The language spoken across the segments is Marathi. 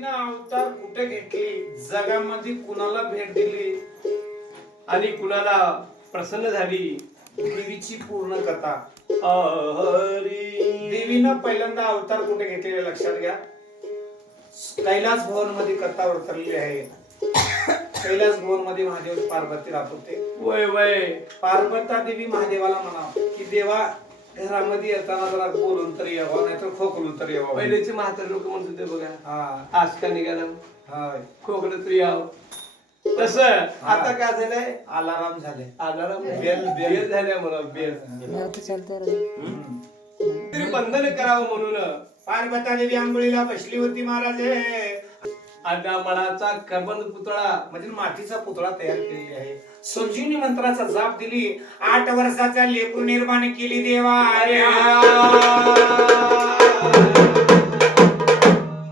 देवीनं अवतार कुठे घेतली, जगामध्ये कुणाला भेट दिली आणि कुणाला प्रसन्न झाली, देवीची पूर्ण कथा. हरी देवीनं पहिल्यांदा अवतार कुठे घेतलेले लक्षात घ्या. कैलास भवन मध्ये कथा उतरलेली आहे. कैलास भवन मध्ये महादेव पार्वती राहत होते. वय वय पार्वता देवी महादेवाला म्हणा की देवा घरामध्ये येताना जरा बोलून तरी यावं, नाहीतर खोकलून तरी यावं. पहिलेचे म्हातारे लोक म्हणत होते बघा, हा आज का निघाला हा खोकलं तरी यावं. तसं आता काय झालंय, अलाराम झाले. आलाराम बेल बेल झाल्या म्हणा, बेल तरी बंधन करावं म्हणून पार्वता देवी आंघोळीला बसली होती महाराज. आंडामळाचा करबंद पुतळा म्हणजे मातीचा पुतळा तयार केलेला आहे. संजीवनी मंत्राचा जाप दिली. 8 वर्षाचा लेकरू निर्माण केली देवा.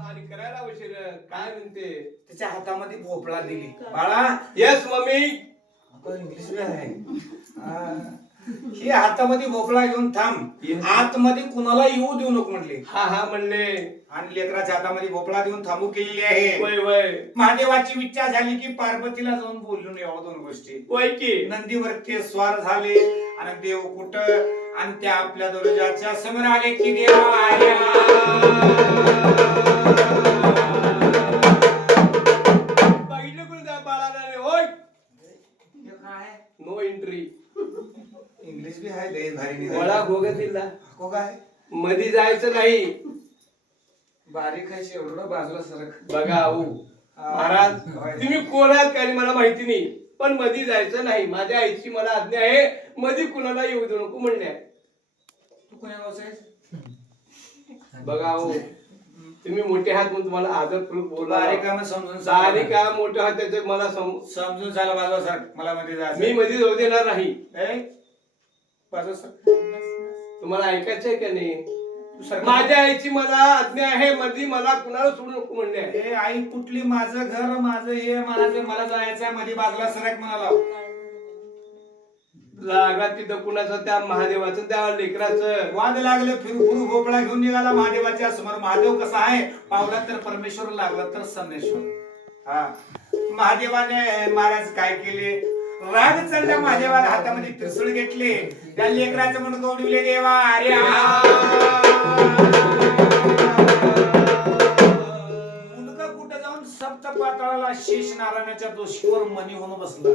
आणि करायला उशीर काय म्हणते, त्याच्या हातामध्ये भोपळा दिली. बाळा यस मम्मी, इंग्लिश बी आहे. ही हातामध्ये भोपळा घेऊन थांब, आतमध्ये कुणाला येऊ देऊ नको म्हटले. हा हा म्हणले. आणि लेकराच्या हातामध्ये भोपळा देऊन थांबू केलेली आहे. वय वय महादेवाची इच्छा झाली की पार्वतीला जाऊन बोलून यावं. 2 गोष्टी. वय की नंदीवरती स्वार झाले आणि देव कुठं, आणि त्या आपल्या दरवाजाच्या समोर आले की देवा बघितलं कोणी त्या बाळाला रे, होय नो एंट्री. इंग्लिश बी आहे लय भारी. वळा भोगतीला हो काय मधी जायचं नाही. बारीक आहे एवढं बाजूला सरक. बघा हो महाराज, तुम्ही कोण आहात काय मला माहिती नाही, पण मधी जायचं नाही. माझ्या आईची मला आज्ञा आहे, मधी कुणाला येऊ देऊ नको म्हणणे. तू कोण्या गावचा आहेस? बघा हो, तुम्ही मोठे आहात म्हणून तुम्हाला आदरपूर्वक बोला. बारीक आहे समजून सारी का मोठे आहात त्याच्यात मला समजून झालं. बाजूला सरक. मला मध्ये जायचं. मी मध्ये जाऊ देणार नाही. बाजूला सरक. तुम्हाला ऐकायचंय का नाही? तू सरक. माझ्या आईची मला आज्ञा आहे, मध्ये मला कुणाला सोडू नको म्हणणे. ए आई कुठली, माझं घर माझं हे माझं, मला जायचंय मध्ये. बाजूला सरक म्हणाला. जागा तिथं कुणाचं, त्या महादेवाचं, त्या लेकराचं. वाद लागले. फिरू भोपळा घेऊन निघाला महादेवाच्या समोर. महादेव कसा आहे, पावला तर परमेश्वर, लागला तर संदेश्वर. हा महादेवाने महाराज काय केले, राग चढल्या महादेवाला. हातामध्ये त्रिशूळ घेतले. त्या लेकराचं म्हणून गौडविले देवा. अरे मुलगा कुठे जाऊन सप्त पाताळाला शेष नारायणाच्या दोषीवर मणी होऊन बसला.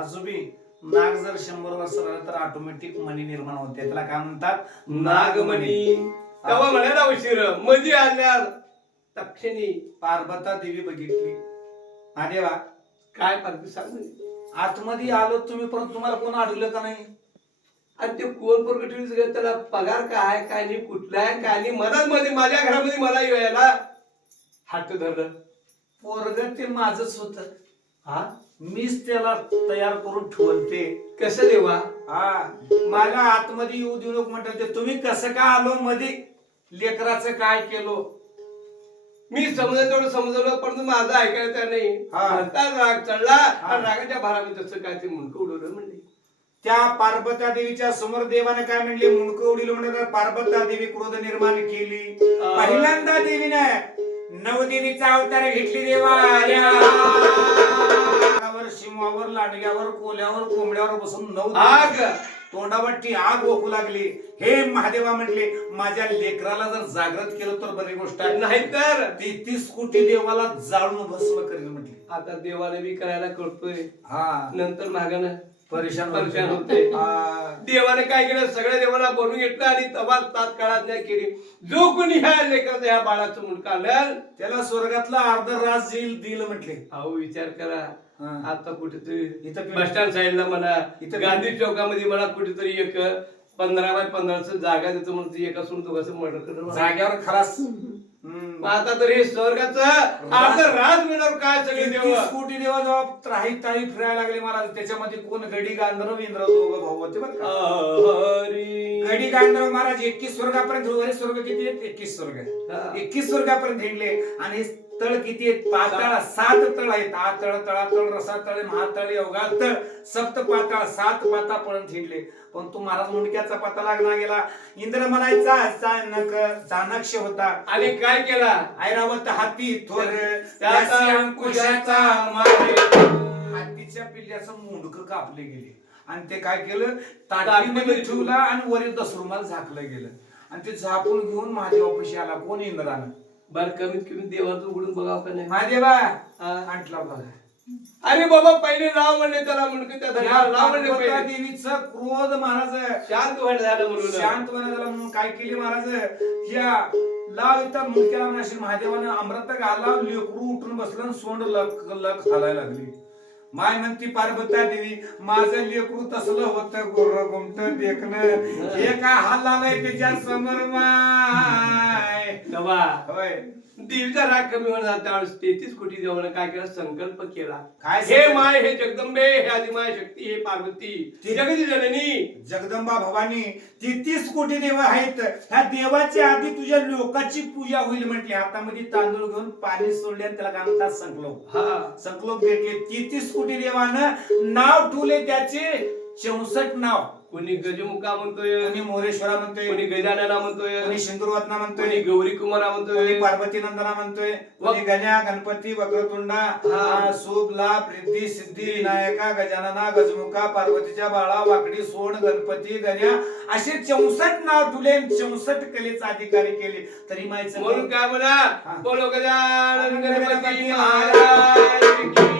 आजोबी नाग जर 100 वर्ष राहिलं तर ऑटोमॅटिक मणी निर्माण होते. त्याला काय म्हणतात, नागमणी. तेव्हा म्हणायला उशीर, मध्ये आल्या तक्षणी पार्वता देवी बघितली. महादेवा काय पार्वती सांग म्हणे. आतमध्ये आलो तुम्ही, परंतु तुम्हाला कोण आढळलं का नाही? आणि ते कोण प्रगटीच, त्याला पगार काय काय नाही, कुठला आहे काय नाही. मधात मध्ये माझ्या घरामध्ये मला यायला हात धरलं. पोरग ते माझच होत. हा मीच त्याला तयार करून ठेवते. कसं देवा? हा मला आतमध्ये येऊ देऊ नको म्हणतात ते. तुम्ही कसं काय आलो मध्ये, लेकराचं काय केलो? मी समजलं तेवढं समजलं, परंतु माझं ऐकायला त्या नाही. हा. आता राग चढला आणि रागाच्या भारामध्ये तसं काय ते मुंडकं उडवलं म्हणले. त्या पार्वता देवीच्या समोर देवाने काय म्हणले, मुंडकं उडील म्हणतात. पार्वता देवी क्रोध निर्माण केली. पहिल्यांदा देवीने नवदेवीचा अवतार घेतली देवा. सिंहावर, लांडग्यावर, कोल्यावर, कोंबड्यावर बसून आग तोंडावरती आग ओकू लागली. हे महादेवा म्हटले, माझ्या लेकराला जर जागृत केलं तर बरी गोष्ट आहे, नाहीतर 33 कोटी देवाला जाळून भस्म करेल म्हटले. आता देवाला बी करायला करतोय, हा नंतर मागानं परेशान होते. देवाने काय केलं, सगळ्या देवाला बोलून घेतलं आणि तवा तात्काळात नाही केली. जो कोणी ह्या लेकराचं, ह्या बाळाचं मुंडकं आलं त्याला स्वर्गातला अर्ध राज दिलं म्हटले. अहो विचार करा, आता कुठेतरी इथं बस स्टँड साईडला म्हणा, इथं गांधी चौकामध्ये मला कुठेतरी एक 15 बाय 15 जागा देतो म्हणून एका सोडून दोघांचं मर्डर करत जाग्यावर खलास. आता तर हे स्वर्गाचं अर्ध राज मिळणार काय सगळे देव. 30 कोटी देवा जेव्हा त्राही ताही फिरायला लागले मला, त्याच्यामध्ये कोण गडी गांधर्व इंद्र दोघं भाऊ होते बरं का. गडी गांधर्व महाराज 21 स्वर्गापर्यंत. वरे स्वर्ग किती आहेत? 21 स्वर्ग. 21 स्वर्गापर्यंत हिंडले. आणि हे तळ किती आहेत? पाताळ 7 तळ आहेत. आतळ, तळातळ, रसातळ, महातळ, योगातळ, तळ, सप्त पाताळ, 7 पातापर्यंत हिंडले. पण तू महाराज मुंडक्याचा पता लागला गेला. इंद्र म्हणायचा चाणक्य होता. आणि काय काय केला ऐरावत हाती थोर त्याचा त्यासी अंकुशाचा मारे. हातीच्या पिल्ल्याचं मुंडकं कापले गेले आणि ते काय केलं ताटलीमध्ये ठेवला आणि वरील दसरुमाल झाकलं गेलं आणि ते झाकून घेऊन महादेवापाशी आला. कोण इंद्रानं? बर कमीत कमी देवाचं उघडून बघावं का नाही. महादेवा हा. आणला बघा. अरे बाबा पहिले राव म्हणले त्याला म्हणून त्या धर्माला राव म्हणले पार्वती पहिले. देवीचं क्रोध महाराज शांत व्हायला झालं म्हणून शांत झाला म्हणून काय केले महाराज या लाव इथं मुलक्याला म्हणाशी महादेवानं अमृत घाला. लेकरू उठून बसलं आणि सोंड लक लक हालायला लागली. माय म्हणती पार्वता देवी माझं लेकरू तसलं होतं गोर गोमट देखणं हे का हालालय त्याच्या समोर माय. तेव्हा होय देवीचा राग कमी होणार त्यावेळेस 33 कोटी देवानं काय केला संकल्प केला. काय हे संकल्प? माय हे जगदंबे हे आदिमाय शक्ती हे पार्वती जगती जननी जगदंबा भवानी 33 कोटी देव आहेत. ह्या देवाच्या आधी तुझ्या लोकाची पूजा होईल म्हटली. हातामध्ये तांदूळ घेऊन पाणी सोडले आणि त्याला काय म्हणतात संकल्प. हा संकल्प घेतले. 33 कोटी देवानं नाव ठेवले त्याचे 64 नाव. कोणी गजमुखा म्हणतोय, कोणी मोरेश्वरा म्हणतोय, कोणी गजानना म्हणतोय, कोणी सिंदूरवतना म्हणतोय, कोणी गौरी कुमारा म्हणतोय, कोणी पार्वती नंदना म्हणतोय, कोणी गण्या गणपती वक्रतुंडा शुभ लाभ रिद्धी सिद्धी विनायका गजानना गजमुखा पार्वतीच्या बाळा वाकडी सोड गणपती गण्या असे 64 नाव ठेवले. 64 कलेचा अधिकारी केले. तरी माहिती म्हणून काय म्हणा हा. बोलो गजानन गणपती महाराज की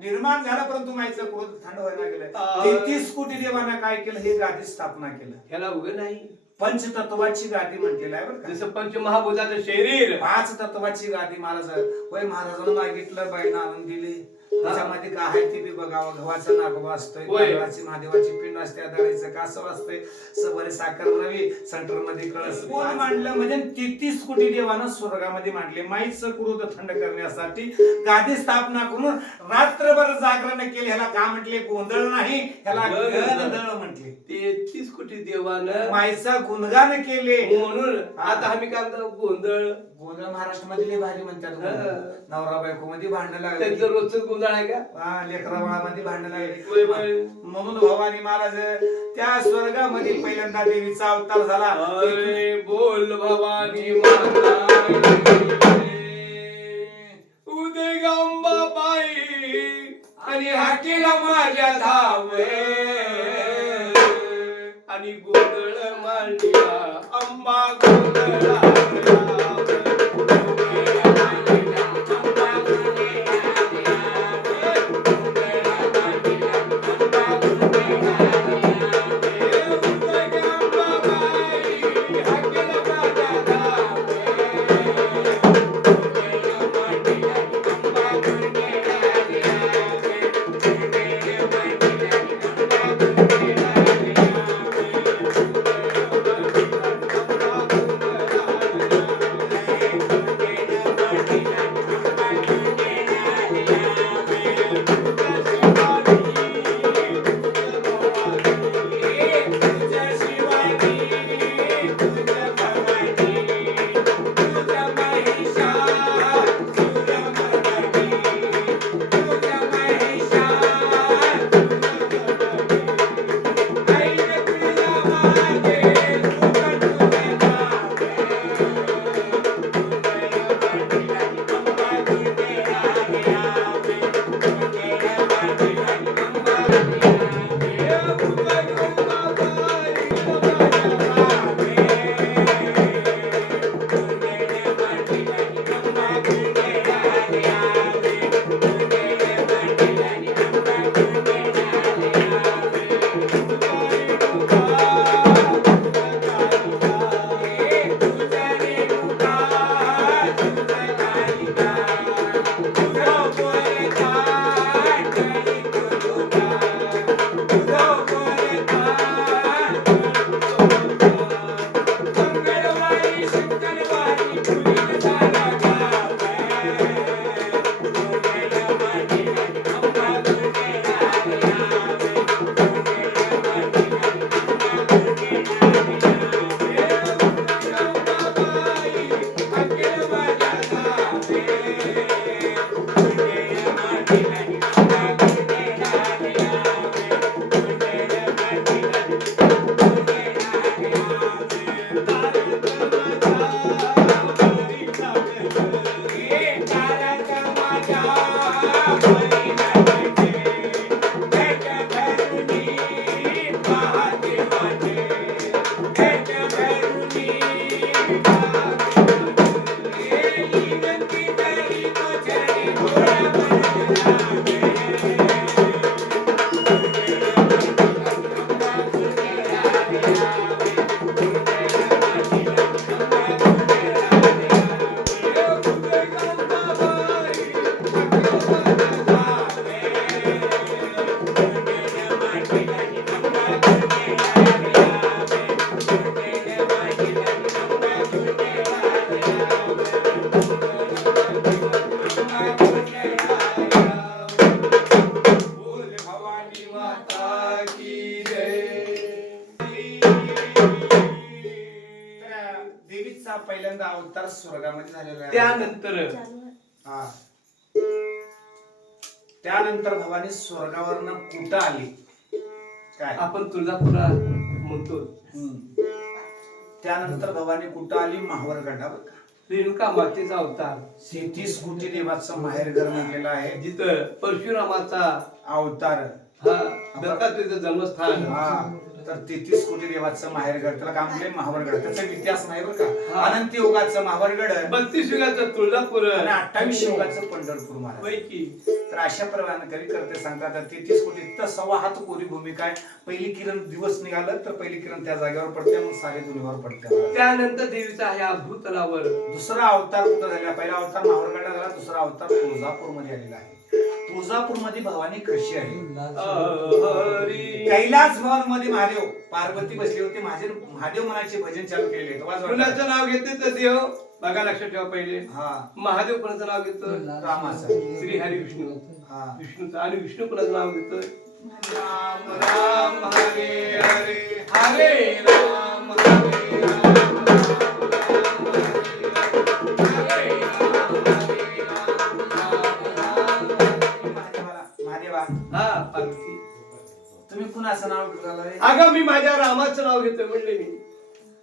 निर्माण झाला परंतु माईचा क्रोध थंड व्हायला गेलाय. हा. 33 कोटी देवांना काय केलं हे गादी स्थापना केलं. ह्याला उग नाही पंचतत्वाची गादी म्हटलेलं आहे बरं का. जसं पंचमहाभूताचं शरीर 5 तत्वाची गादी महाराज होय. महाराजांना मागितलं बाईनं आणून दिली. त्याच्यामध्ये काय आहे ते बी बघावं. गव्हाचा नागवा असतोय, तांदळाची महादेवाची पिंड असते, आदळाचं कासव असतंय, सबरे साखर रवी सेंटर मध्ये कळस. कोण मांडलं म्हणजे 33 कोटी देवानं स्वर्गामध्ये मांडले. माईचं क्रोध थंड करण्यासाठी गादी स्थापना करून रात्रभर जागरण केले. ह्याला का म्हटले? गोंधळ नाही, ह्याला गणदळ म्हटले. 33 कोटी देवानं माईचा गुणगान केले. म्हणून आता आम्ही काय म्हणतो गोंधळ. गोंधळ महाराष्ट्रामध्ये लय भारी म्हणतात. नवरा बायको मध्ये भांडण लागले. त्यांचं रोजच गोंधळ आहे का? लेकरा बाळामध्ये भांडण होय, लागले. होय. म्हणून भवानी महाराज त्या स्वर्गामध्ये पहिल्यांदा देवीचा अवतार झाला. अरे बोल भवानी माता उदय गंबाबाई आणि हाकेला माझ्या धाव आणि गोंधळ मांडला अंबा गोंधळा पहिल्यांदा अवतार स्वर्गामध्ये झालेला आहे. त्यानंतर हा. त्यानंतर भवानी स्वर्गावरनं कुठं आली काय आपण तुळजापूरला म्हणतो. त्यानंतर भवानी कुठं आली माहूरगडावर का रेणुका मातेचा अवतार 33 कोटी देवाचं माहेरघर म्हटलेलं आहे. जिथं परशुरामाचा अवतार हा दत्तात्रेयचं जन्मस्थान. हा तर 33 कोटी देवाचं माहेरघर त्याला काय म्हणले माहूरगड. त्याचा इतिहास नाही बरं का. हा. अनंत युगाचं माहूरगड 32 युगाचं तुळजापूर आणि 28 युगाचं पंढरपूर महाराज. पैकी तर अशा प्रमाणे करते सांगतात 33 कोटी तर 1.25 हात कोरी भूमिका आहे. पहिली किरण दिवस निघालं तर पहिली किरण त्या जागेवर पडते मग सारे दुनियावर पडते. त्यानंतर देवीचा ह्या भूतलावर दुसरा अवतार कुठं झाला. पहिला अवतार माहूरगडला झाला. दुसरा अवतार तुळजापूर मध्ये आलेला आहे. तुळजापूर मध्ये भवानी कशी आहे. कैलास भवन मध्ये महादेव पार्वती बसले होते. माझे महादेव मनाचे भजन चालू केले. कुणाचं नाव घेते तर देव बघा लक्षात ठेवा. पहिले हा महादेव कोणाचं नाव घेतो रामाचं श्री हरी विष्णू हा विष्णूचं. आणि विष्णू कोणाचं नाव घेतो राम राम हरे हरे हरे राम हरे महादेवा. हा पार्वती. तुम्ही कुणाचं नाव घेतलं अगं मी माझ्या रामाचं नाव घेतोय म्हणले मी.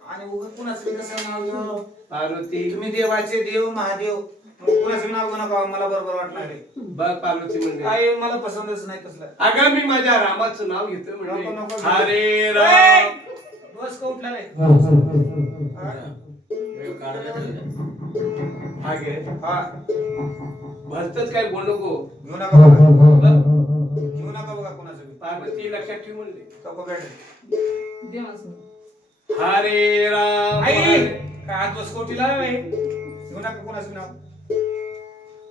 आणि उगा कुणाचं कसं नाव घेऊ. पार्वती तुम्ही देवाचे देव महादेव कुणाचं नाव घेऊ नका. मला बरोबर वाटणार आहे. बघ पार्वती म्हणले काय मला पसंतच नाही तसलं. अगं मी माझ्या रामाचं नाव घेतोय नको, म्हणले. नको. हरे राम. बस का उठला रे. आगे हा भलतच काय बोल नको. घेऊ नका बघा. बघ, घेऊ नका बघा कुणाचं बी. पार्वती लक्षात ठेव म्हणले. नको बेट. हरे राम. आई काय दोष कोटीला रे. घेऊ नका कुणाचं नाव.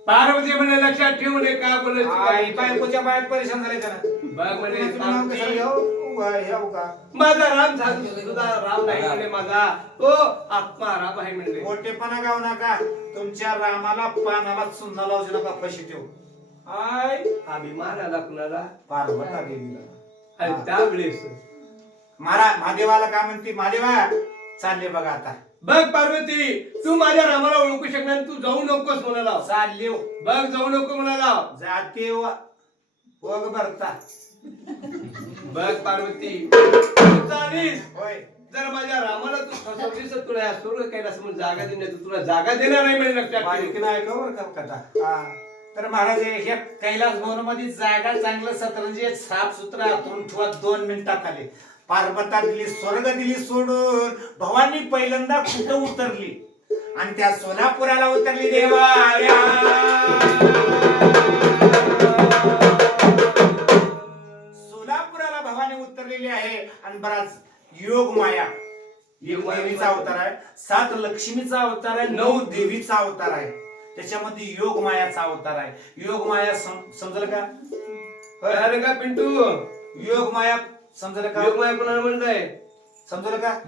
पार्वती म्हणले लक्षात ठेव म्हणे काय आई बोलायचं. बायकोच्या बाहेर परेशान झाले त्यानं. बघ म्हणे कुणाचं नाव कशाला घ्यावं. उगा हे हो का. माझा राम झाला तुझा राम नाही म्हणे. माझा तो आत्मा राम आहे म्हणले. मोठेपणा गाव नका. तुमच्या रामाला पानाला चुन्ना लावू नका. फशी ठेव. आय अभिमान आला कुणाला. पार्वता देवीला. आणि त्यावेळेस महादेवाला काय म्हणते. महादेवा चालले बघा आता. बघ पार्वती तू माझ्या रामाला ओळखू शकणार. तू जाऊ नकोस म्हणाला. चालले बघ जाऊ नको म्हणाला. जाते बघ भरता. बघ पार्वती चालीस. होय जर माझ्या रामाला तू फसवलीस तर तुला स्वर्ग कैलास म्हणून जागा देणार. तुला जागा देणार नाही म्हणजे लक्षात ठेव. बारीकीनं ऐका बरं का कथा. हा. तर महाराज हे कैलास भवन मध्ये जागा चांगलं सतरंजी साफ सुथरा हातरून ठेवा. 2 मिनिटात आले. पार्वता दिली स्वर्ग दिली सोडून. भवानी पहिल्यांदा कुठं उतरली आणि त्या सोलापुराला उतरली. देवा सोलापुराला भवानी उतरलेली आहे. आणि बराच योग माया देवीचा अवतार आहे. 7 लक्ष्मीचा अवतार आहे. 9 देवीचा अवतार आहे. त्याच्यामध्ये योग मायाचा अवतार आहे. योग माया समजलं का. अरे का पिंटू योग माया समजलं का. योग माया कोणाला म्हणताय. समजलं का.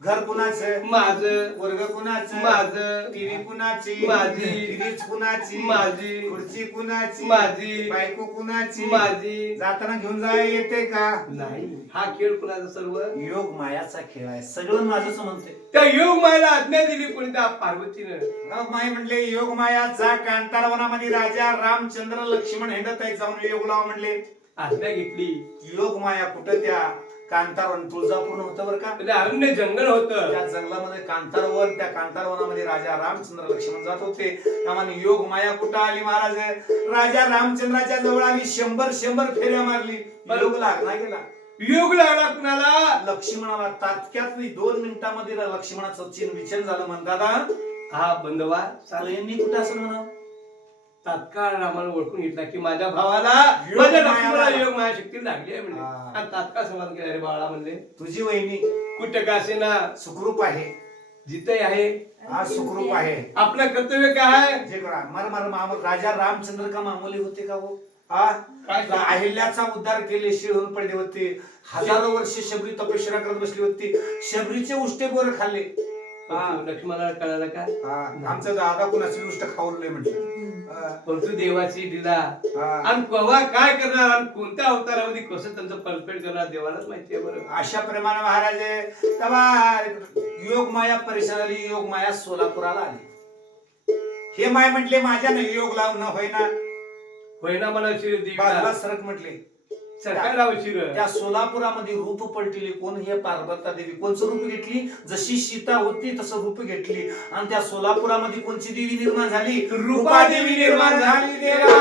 घर कुणाचं. माझं. वर्ग कुणाचं. माझं. टीव्ही कुणाची. माझी. फ्रीज कुणाची. माझी. खुर्ची कुणाची. माझी. बायको कुणाची. माझी. जाताना घेऊन जायला येते का. नाही. हा खेळ कुणाचा सर्व योग मायाचा खेळ आहे. सगळं माझंच म्हणते. त्या योग मायला आज्ञा दिली कोणी त्या पार्वतीनं. माय म्हणले योग माया जा कांतार वनामध्ये राजा रामचंद्र लक्ष्मण हिंडत आहे. जाऊन योग लावा म्हणले. आज्ञा घेतली. योग माया कुठं त्या कांतारवन तुळजापूर होतं बरं का. म्हणजे अरण्य जंगल होतं. त्या जंगलामध्ये कांतारवन. त्या कांतारवनामध्ये राजा रामचंद्र लक्ष्मण जात होते. त्यामुळे योग माया कुठं आली महाराज. राजा रामचंद्राच्या जवळ आली. 100 फेऱ्या मारली. योग लागला गेला. योग लागला कुणाला. लक्ष्मणाला तात्क्यात 2 मिनिटांमध्ये लक्ष्मणाचं चिन्ह विचन झालं म्हणतात. हा बंधवा मी कुठं असं म्हणा. तात्काळ रामाला ओळखून घेतला की माझ्या भावाला योग माझ्या माया लक्ष्मणाला योग माया शक्ती लागली आहे म्हणले. हा. आणि तात्काळ समाधान केलं. अरे बाळा म्हणले तुझी वहिनी कुठं का असेना सुखरूप आहे. जिथे आहे हा सुखरूप आहे. आपलं कर्तव्य काय आहे. जे करा मर राजा रामचंद्र का मामूली होते का हो. हा काय त्या अहिल्याचा उद्धार केले. शिळ होऊन पडले होते. हजारो वर्ष शबरी तपश्चर्या करत बसली होती. शबरीचे उष्टे बोर खाल्ले. लक्ष्मणाला कळालं का. आमचा दादा कुणाची उष्ट खाऊन म्हटलं. परंतु देवाची लीला हा. आणि केव्हा काय करणार आणि कोणत्या अवतारामध्ये कसं त्यांचं परफेक्ट करणार देवालाच माहिती आहे. बरं अशा प्रमाणे महाराज तेव्हा योग माया परेशान झाली, योग माया सोलापुराला आली. हे माय म्हटले माझ्या नाही योग लावणं होईना, होईना मला शिर बाजूला सरक म्हटले. सरकायला शिर त्या सोलापुरामध्ये रूप पलटिले कोण, हे पार्वता देवी. कोणचं रूप घेतली? जशी सीता होती तसं रूप घेतली. आणि त्या सोलापुरामध्ये कोणची देवी निर्माण झाली? रूपा देवी निर्माण झाली. देवा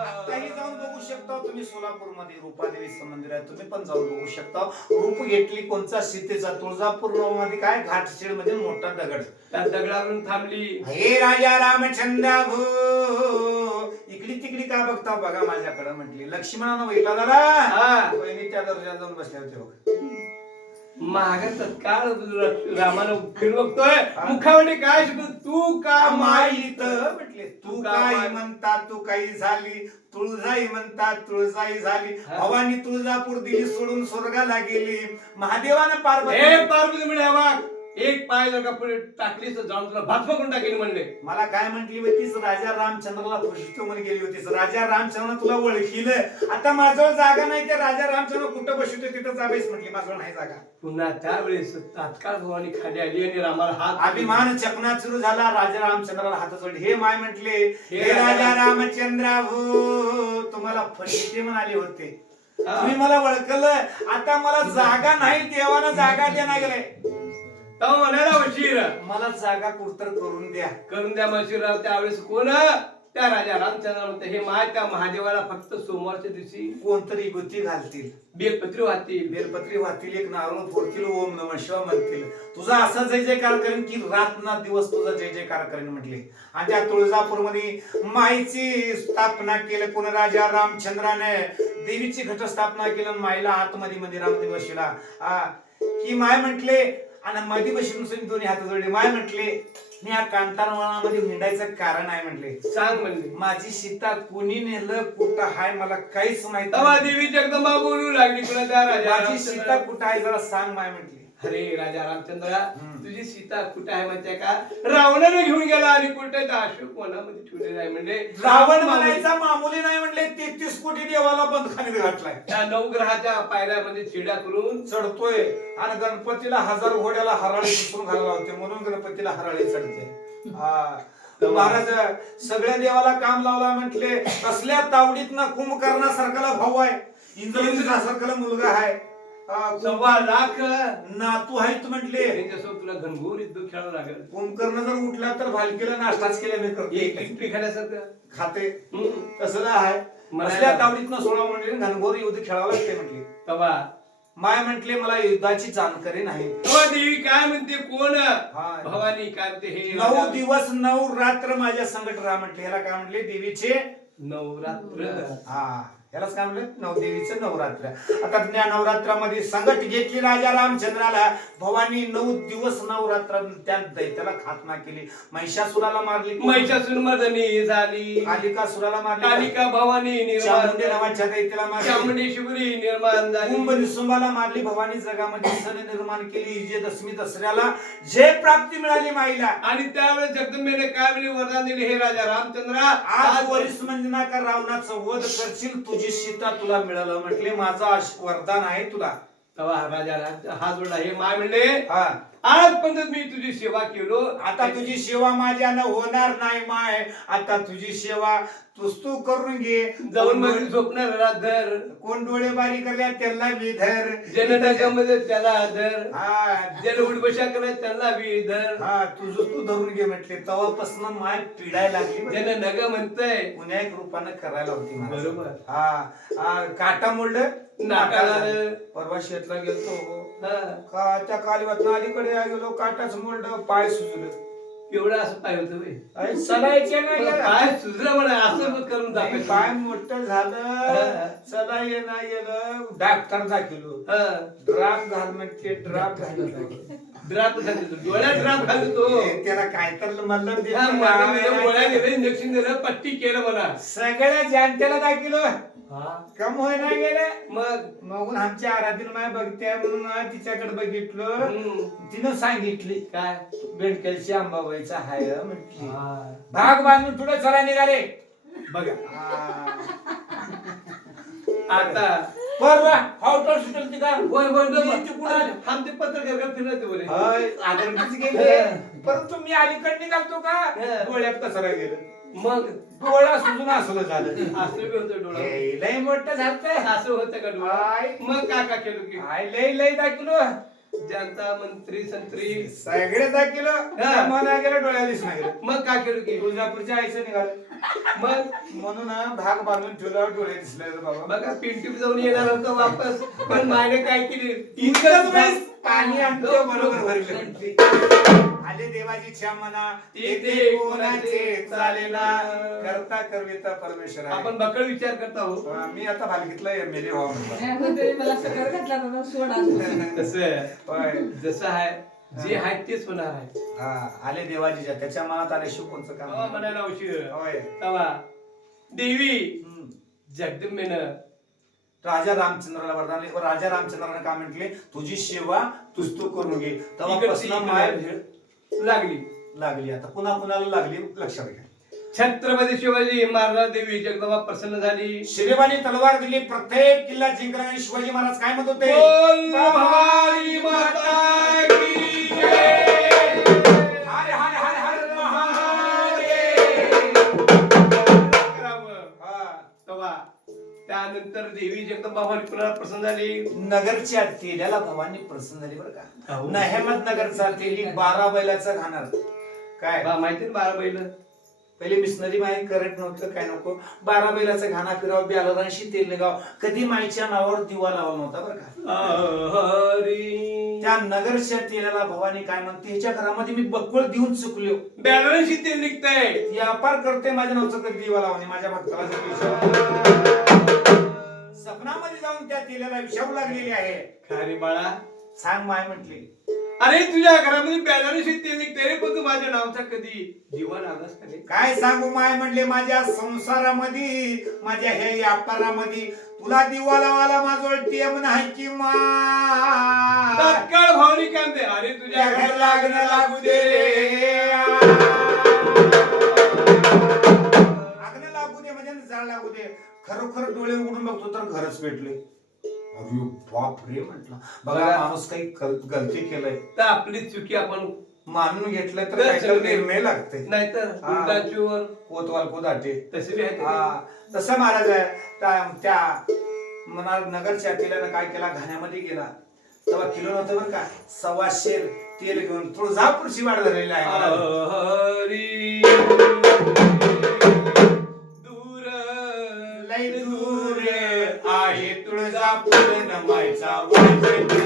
आताही जाऊन बघू शकता तुम्ही, सोलापूरमध्ये रूपादेवीचं मंदिर आहे, तुम्ही पण जाऊन बघू शकता. रूप घेतली कोणचा? सीतेचा. तुळजापूर मध्ये काय घाटशेड मध्ये मोठा दगड, त्या दगडावरून थांबली. हे राजा रामचंद्र भो, इकडी तिकडी का बघता बघा माझ्याकडे म्हटली. लक्ष्मणानं बैठला दादा, बहिणी त्या दर्जाला जाऊन बसल्या होत्या बघ. माग तत्काळ रामाला फिर बघतोय, मुखामध्ये काय शिकतो? तू का माईत म्हटले. तू काही म्हणता तू काही झाली, तुळजाई म्हणतात तुळजाई झाली. भवानी तुळजापूर दिली सोडून स्वर्गाला गेली. महादेवानं पार्वती म्हणे एक पाय जर का पुढे टाकलीस तर जाऊन तुला भात करून टाकेल म्हणले. मला काय म्हटली होतीस? राजा रामचंद्राला फुशितो म्हणून गेली होतीस. राजा रामचंद्र तुला ओळखीलं. आता माझ्यावर जागा नाही, ते राजा रामचंद्र कुठं बसवतो तिथं जावेस म्हटली. माझ्यावर नाही जागा. पुन्हा त्यावेळेस तात्काळ भवानी खाली आली आणि रामाला हात अभिमान चकनाचूर झाला. राजा रामचंद्राला हात जोडले. हे माय म्हटले, हे राजा रामचंद्र हो, तुम्हाला फशिते म्हणाले होते, तुम्ही मला ओळखलं. आता मला जागा नाही, देवानं जागा देणार गेलाय. म्हणाला वशीर मला जागा कुठतर करून द्या, करून द्या वशीरराव. त्यावेळेस कोण? त्या राजा रामचंद्र म्हणते, हे माय त्या महादेवाला फक्त सोमवारच्या दिवशी कोणतरी गुत्ती घालतील, बेलपत्री वाहतील, बेलपत्री वाहतील, एक नारळ फोडतील, ओम नमः शिवाय म्हणतील. तुझा असा जय जयकार करेन की रात ना दिवस तुझा जय जयकार करेन म्हटले. आणि त्या तुळजापूर मध्ये माईची स्थापना केली कोण? राजा रामचंद्राने देवीची घटस्थापना केली. माईला आतमध्ये मंदिरामध्ये बसविला. की माय म्हटले, आणि मध्ये बसून दोन्ही हात जोडले. माय म्हटले, मी या कांतारवनामध्ये हिंडायचं कारण आहे म्हटले. सांग म्हणले, माझी सीता कुणी नेलं, कुठं हाय मला काहीच माहित नाही. देवी जगदंबा बोलू लागली, कुणा त्या राजा माझी सीता कुठं आहे जरा सांग माय म्हटली. अरे राजा रामचंद्र, तुझी सीता कुठे आहे माहितीये का? रावणाने घेऊन गेला आणि कुठे अशोक वनामध्ये ठेवलेला आहे. म्हणजे रावण म्हणायचा मामुली नाही म्हणले. 33 कोटी देवाला बंदखानीत घातलाय. त्या नवग्रहाच्या पायऱ्यामध्ये चिड्या करून चढतोय. आणि गणपतीला 1000 घोड्याला हराळी पुसून घालायला होते म्हणून गणपतीला हराळी चढते. महाराज सगळ्या देवाला काम लावला म्हटले. कसल्या तावडीत कुंभकर्णासारखाला भाऊ आहे, इंद्रजितासारखाला मुलगा आहे, 1.25 लाख नातू आहेत म्हटले. त्यांच्यासोबत तुला घनघोर युद्ध खेळावं लागेल. कुंभकर्ण जर उठला तर भालकीला नाश्ताच केला मी करते, एक लिट्टी खाण्यासारखं खाते. तसं आहे. कसल्या तावडीत 16 म्हणजे घनघोर युद्ध खेळावं लागते म्हटले. तवा माय म्हटले, मला युद्धाची जानकारी नाही. तवा देवी काय म्हणते? कोण? भवानी काय म्हणते? हे 9 दिवस 9 रात्र माझ्या संकट राहा म्हटले. ह्याला काय म्हटले? देवीचे नवरात्र. यालाच काय म्हणले? नवदेवीचं नवरात्र. आता त्या नवरात्रामध्ये संकट घेतली राजा रामचंद्राला. भवानी 9 दिवस 9 रात्र त्या दैत्याला खात्मा केली. महिषासुराला मारली. महिषासुर मर्दनी झाली. कालिकासुराला मारली. कालिका भवानी चामुंडे नावाच्या दैत्याला मारली. चामुंडेश्वरी निर्माण झाली. कुंभ निसुंबाला मारली. भवानी जगामध्ये सण निर्माण केली. विजयदशमी दसऱ्याला जय प्राप्ती मिळाली माईला. आणि त्यावेळेस जगदंबेने काय वेळी वरदान दिले? हे राजा रामचंद्र, आज वरिष्ठ मंजना का रावणाचं वध करशील, तुझी सीता तुला मिळालं म्हटले. माझा वरदान आहे तुला. तेव्हा राजा हा जोडला. हे माय म्हणले, आजपर्यंत मी तुझी सेवा केलो. आता तुझी सेवा माझ्यानं होणार नाही माय. आता तुझी सेवा तू करून घे. जाऊन मध्ये झोपणार धर, कोण डोळे बारी करल्या त्यांना विधर, जनटाकामध्ये त्याला धर, जन उडबशा करत त्यांना विधर. तुझं तू धरून घे म्हटले. तेव्हापासून माय पिडायला लागली. जन नग म्हणतय पुन्हा एक रूपानं करायला होती. बरोबर. काटा मोल्ड नाकाला. परवा शेतला गेलतो का त्या कालीवातनं अलीकडे गेलो. काटाच मोल्ड पाय सुजलं. एवढं असं पाय होतं चलायचे नाही. पाय सुजलं म्हणा असं करून दाखवायचं. पाय मोठं झालं, चलाय नाही गेलं. डॉक्टर दाखवलो. ड्राप घाल म्हणजे ड्राप घालतो. ड्राप घालतो, डोळ्यात ड्राप घालतो. त्याला काय तर मल्लम इंजेक्शन दिलं, पट्टी केलं म्हणा. सगळ्या जानत्याला दाखवलं. कम होय नाही गेलं. मग आमच्या आराधीन माय बघते म्हणून तिच्याकडे बघितलं. तिनं सांगितली काय बेडकेलची अंबाबाईचा हाय म्हटली. भाग बांधून पुढे चला निघाले. बघा आता परवा हॉटेल सुटेल ती का होय होय मी तिकडून आमचे पत्रकार फिरत बोले आदरणीच गेले परंतु मी अलीकडे निघालतो का डोळ्यात कसं गेलं मग डोळा सुजून असलं झालं असं बी होतं डोळा हे लय मोठं झालतं असं होतं का डोळा आय. मग का केलो की आय लय लय दाखिलो जनता मंत्री संत्री सगळे दाखिलो मला गेलं डोळ्या दिसणार गेलं मग का केलो की तुळजापूरच्या आईचं निघालं मग म्हणून भाग बांधून ठेवल्यावर डोळे दिसले रे बाबा बघा पिंटू जाऊन येणार होतं वापस पण मायने काय केली इतकंच वेळेस पाणी आणतो बरोबर भरले आले देवाची इच्छा म्हणा येथे कोणाचे चालेना करता करविता परमेश्वर आहे. आपण बकळ विचार करता हो मी आता भालकीतला एमएलए व्हावं म्हणलं. मला सगळं घातला बाबा सोडा तसं होय. जसं आहे जे आहे तेच होणार आहे हा आले देवाजीच्या त्याच्या मनात आले शिव कोणचं काम तेव्हा म्हणायला उशीर होय तवा देवी हम्म. जगदंबेनं राजा रामचंद्राला वरदान दिले. राजा रामचंद्राने काय म्हटले तुझी सेवा तुझ तू करून घे तेव्हा इकडची प्रश्न इकडे माय भेळ लागली लागली आता पुन्हा कुणाला लागली लक्षात घ्या छत्रपती शिवाजी महाराज देवी जगदंबा प्रसन्न झाली शिरेबाने तलवार दिली प्रत्येक किल्ला जिंकला आणि शिवाजी महाराज काय म्हणत होते बोल भवानी माता की जय. हर हर हर हर महादेव. करावं. हा. तेव्हा त्यानंतर देवी जगदंबा पुन्हा प्रसन्न झाली नगरच्या तेल्याला भवानी प्रसन्न झाली बरं का हो. नगरचा तेली 12 बैलाचा घाणार काय माहिती ना 12 बैल पहिले मिशनरी माय करंट नव्हतं काय नको 12 बैलाचा घाणा फिराव ब्यालरांशी तेल निघाव कधी माईच्या नावावर दिवा लावला नव्हता बरं का हरी त्या नगरच्या तेलाला भवानी काय म्हणते ह्याच्या घरामध्ये मी बक्कळ देऊन चुकलो बॅलन्स ते निघतंय व्यापार करते माझ्या नावचं कधी दिवा लावणे माझ्या भक्ताला सपनामध्ये जाऊन त्या तेलाला विषावू लागलेली आहे खरी बाळा सांग माय म्हटली अरे तुझ्या घरामध्ये बॅलन्स ते निघतंय पण तू माझ्या नावचा कधी दिवा लावलास का नाही? काय सांगू माय म्हणले माझ्या संसारामध्ये माझ्या हे व्यापारामध्ये तुला दिवा लावायला माझं टीएम नाही की मा तत्काळ भावनी काम दे अरे तुझ्या घर घर लागणं लागू दे लागणं लागू दे म्हणजे जाळ लागू दे खरोखर डोळे उघडून बघतो तर घरच भेटले अरे बाप रे म्हटलं बघा माणूस काही गलती केलंय तर आपली चुकी आपण मानून घेतलं तर काहीतरी निर्णय लागते नाहीतर उलटाचीवर कोतवाल कोदाटे तसे बी आहे हा तसं महाराज आहे त्या मना नगरच्या तेलानं काय केला घाण्यामध्ये गेला तेव्हा किलो नव्हतं बरं का 125 तेल घेऊन तुळजापूरची वाढ झालेली आहे महाराज. हरी दूर लय दूर आहे तुळजापूर नमायचा वाजत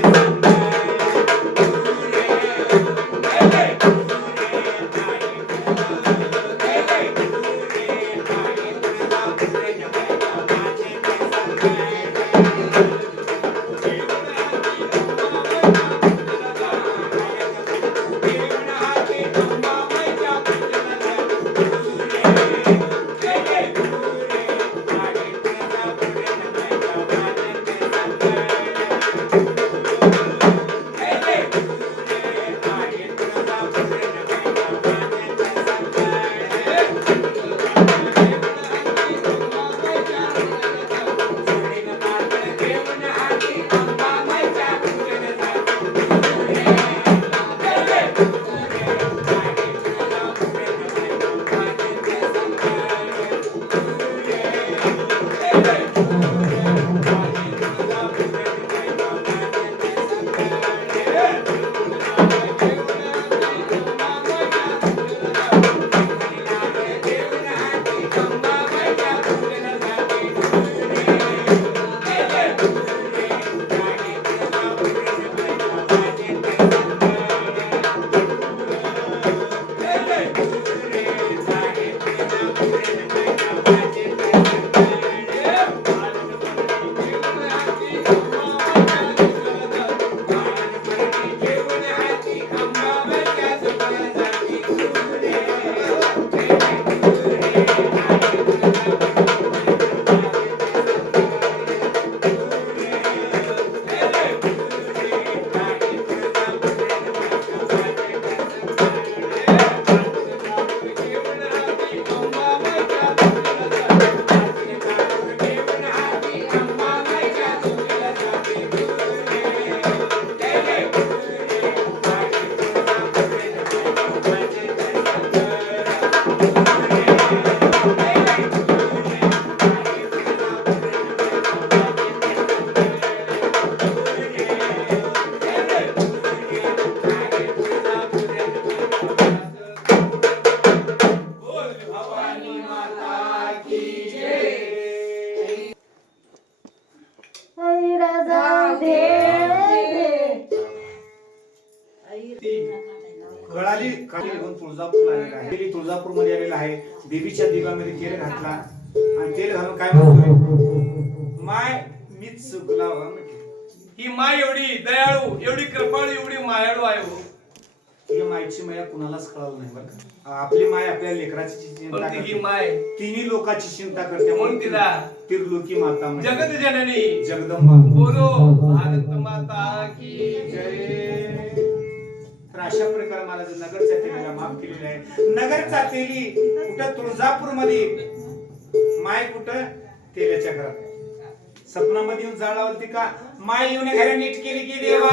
कळाली घेऊन तुळजापूर आलेला आहे. तुळजापूर मध्ये आलेला आहे. देवीच्या दिव्यामध्ये तेल घातला आणि तेल घालून काय म्हणतोय, माय मीच चुकला हो म्हटलं. ही माय एवढी दयाळू, एवढी कृपाळू, एवढी मायाळू आहे हो. या मायची माया कुणालाच कळालं नाही बरं का. आपली माय आपल्या लेकराची चिंता पण ही करते, माय तिन्ही लोकांची चिंता करते म्हणून तिला तिरलोकी माता म्हणते. जगत जननी जगदंबा बोलो भारत माता की जय. तर अशा प्रकारे महाराज नगरच्या तेलीला माफ केलेले आहे. नगरचा तेली कुठं तुळजापूर मध्ये, माय कुठं तेल्याच्या घरात. सपनामध्ये येऊन जाळ लावली का, माय येऊन घरी नीट केली की देवा.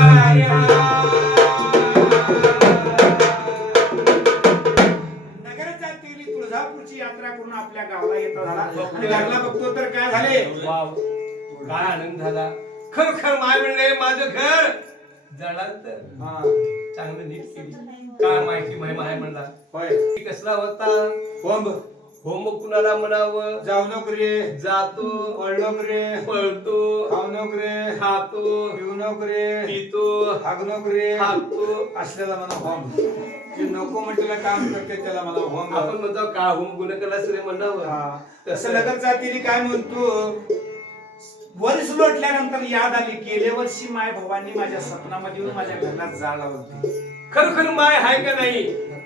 नगरचा तेली तुळजापूरची यात्रा करून आपल्या गावाला येता झाला आणि घरला बघतो तर काय झाले, वाव, काय आनंद झाला. खरोखर माय म्हणले माझं घर जळाल तर हा चांगलं नीट केली. काय माहिती महिमा आहे म्हणला. होय. ती कसला होता, होंब होम कुणाला म्हणावं, जाऊ नको रे, जातो पळलो रे, पळतो खाऊ नको रे, खातो पिऊ नको रे, पितो हाग नको रे, हागतो. असल्याला म्हणा होंब. जे नको म्हटलेलं काम करते त्याला म्हणा होंब. आपण म्हणतो का होम गुन्हा केला सरे म्हणावं. हा. तसं नगर जातीने काय म्हणतो, वर्ष लोटल्यानंतर याद आली, गेल्या वर्षी माय भावांनी माझ्या सपनामध्ये येऊन माझ्या घरात जाळ लावली. खरोखर माय आहे का नाही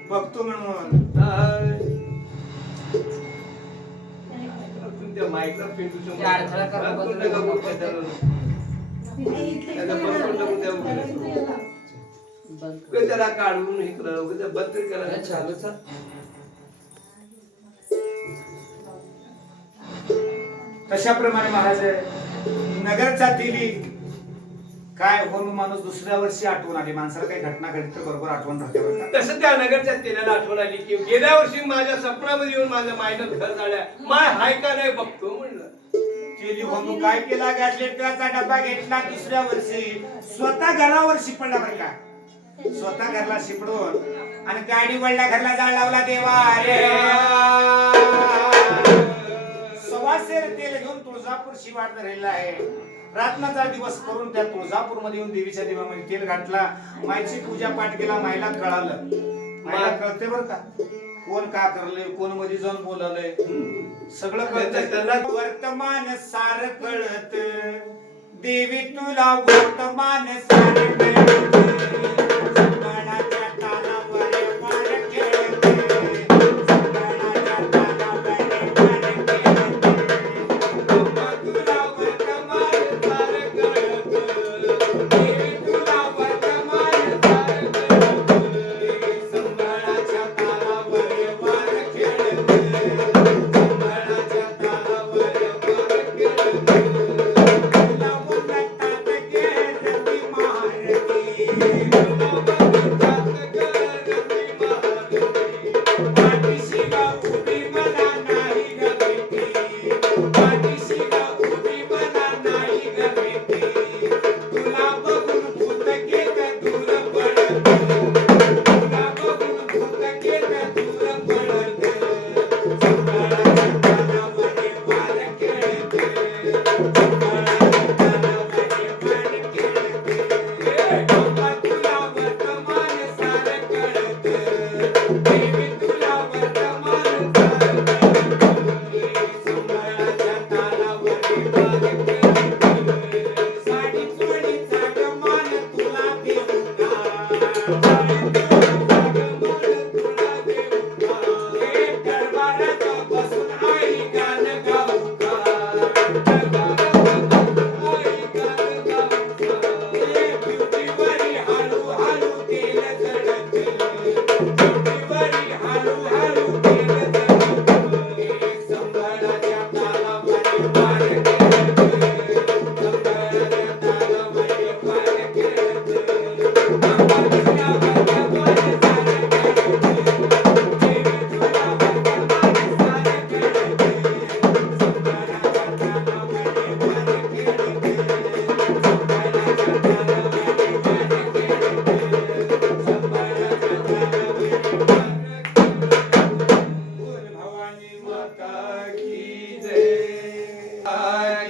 बघतो म्हणून तुमच्या माईकला पेंटू ते अडथळा करा, बदल त्याला काढून इकडं बंद करायला चालूच. तशाप्रमाणे महाराज नगरचा तेली काय होऊन माणूस दुसऱ्या वर्षी आठवण आली. माणसाला काही घटना घडली तर बरोबर आठवण राहते बरं का. तसं त्या नगरच्या तेलाला आठवण आली की गेल्या वर्षी माझ्या स्वप्नामध्ये येऊन माझ्या मायनं घर जाळ्या. माय हाय का नाही बघतो म्हणलं. तेली होऊन काय केला, गॅस लेटरचा डब्बा घेतला. दुसऱ्या वर्षी स्वतः घरावर शिपडला बरं का. स्वतः घरला शिपडून आणि गाडी वळल्या घरला जाळ लावला देवा रे. सवासेर तेल घेऊन तुळजापूर शिवार राहिला आहे. रात्रीचा दिवस करून त्या तुळजापूर मध्ये येऊन देवीच्या देवामध्ये तेल घातला. मायची पूजा पाठ केला. मायला कळालं, मायला कळते बरं का कोण का करलंय, कोण मध्ये जाऊन बोलवलंय, सगळं कळत. त्याला वर्तमान सार कळत, देवी तुला वर्तमान सार कळत. संगणाच्या तालावर वार खेळते, संगणाच्या तालावर वार खेळते. तुला वर्तमान सार कळत, देवी तुला वर्तमान सार कळत. संगणाच्या तालावर वार खेळते, संगणाच्या तालावर वार खेळते. तुला उन्नतात गेरती मारती, तुला उन्नतात गेरती मारती. पाठीशी गा उभी मला नाही ग भेटी, पाठीशी गा उभी मला नाही ग भेटी. तुला बघून भूतकेत दूर पडत, तुला बघून भूतकेत दूर पडत. संगणाच्या तालावर वार खेळते, संगणाच्या तालावर वार खेळते. बाबा तुला वर्तमान सार कळत, देवी तुला वर्तमान सार कळत. संगणाच्या तालावर वार खेळते. साडी चोळीचा गमान तुला देऊ का, साडी चोळीचा गमान तुला देऊ का. दरबारात बसून आई गाणं गाऊ का, दरबारात बसून आई गाणं गाऊ का. ब्युटीवरी हालू हालू तेल जळत, ब्युटीवरी हालू हालू तेल जळत. संगणाच्या तालावर वार खेळत, संगणाच्या तालावर वार खेळत. बाबा तुला वर्तमान सार कळत, देवी तुला वर्तमान सार कळत. संगणाच्या तालावर वार खेळत, संगणाच्या तालावर वार खेळत. संगणाच्या तालावर बोल भवानी माता की जय,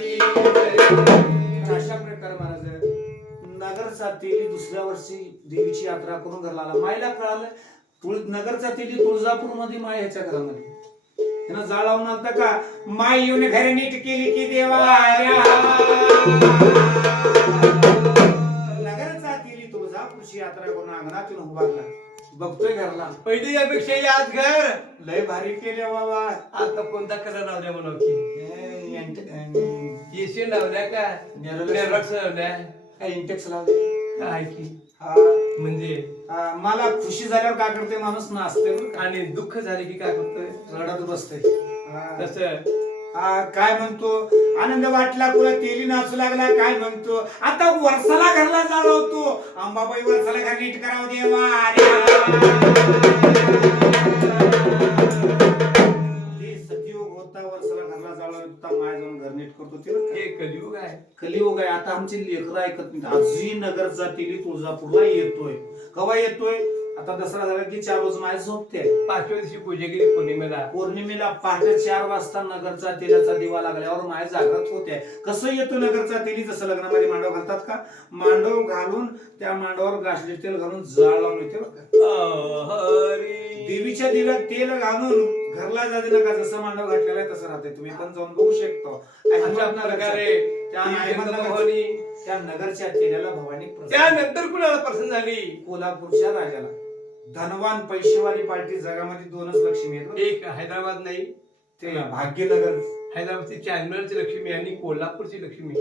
की जय. अशा प्रकारे महाराज नगरचा तेली दुसऱ्या वर्षी देवीची यात्रा करून घरला आला. मायला कळालं नगरचा तेली तुळजापूर मध्ये माय ह्याच्या घरामध्ये त्यानं जाळ लावून आलता का माय येऊन घरी नीट केली की देवा नगरचा तेली तुळजापूरची यात्रा करून अंगणातून उभारला बघतोय घरला पहिली यापेक्षा याद घर लय भारी केले बाबा आता कोणता कलर लावल्या म्हणा की एशियन लावल्या का नेरॉक्स लावल्या इंटेक्स लावले काय की हा म्हणजे मला खुशी झाल्यावर काय करते माणूस नाचते बरं का. आणि दुःख झाले की काय करतोय रडत बसते तसं काय म्हणतो आनंद वाटला कुला तेली नाचू लागला काय म्हणतो आता वर्षाला घरला जाळवतो अंबाबाई वर्षाला घर नीट करावं देवा ते सतयुग होता वर्षाला घरला जाळवतो माय जाऊन घर नीट करतो ते कलियुग आहे कलियुग आहे आता आमची लेकरं ऐकत नाही आजही नगरचा तेली तुळजापूरला येतोय कवा येतोय आता दसरा झाला की 4 रोज माय झोपते 5व्या दिवशी पूजा केली पौर्णिमेला पहाटे 4 वाजता नगरचा तेलाचा दिवा लागल्यावर माय जागृत होते कसं येतो नगरचा तेली जसं लग्नामध्ये मांडव घालतात का मांडव घालून त्या मांडवावर गाजले तेल घालून जाळ लावून येते देवीच्या दिव्यात तेल घालून घरला जाते नका जसं मांडव घातलेला आहे तसं राहते तुम्ही पण जाऊन बघू शकतो त्या नगरच्या तेलाला भवानी त्यानंतर कुणाला प्रसन्न झाली कोल्हापूरच्या राजाला धनवान पैसेवाली पार्टी जगामध्ये 2च लक्ष्मी आहेत एक हैदराबाद नाही ते भाग्यनगर हैदराबादची चांदवडची लक्ष्मी आणि कोल्हापूरची लक्ष्मी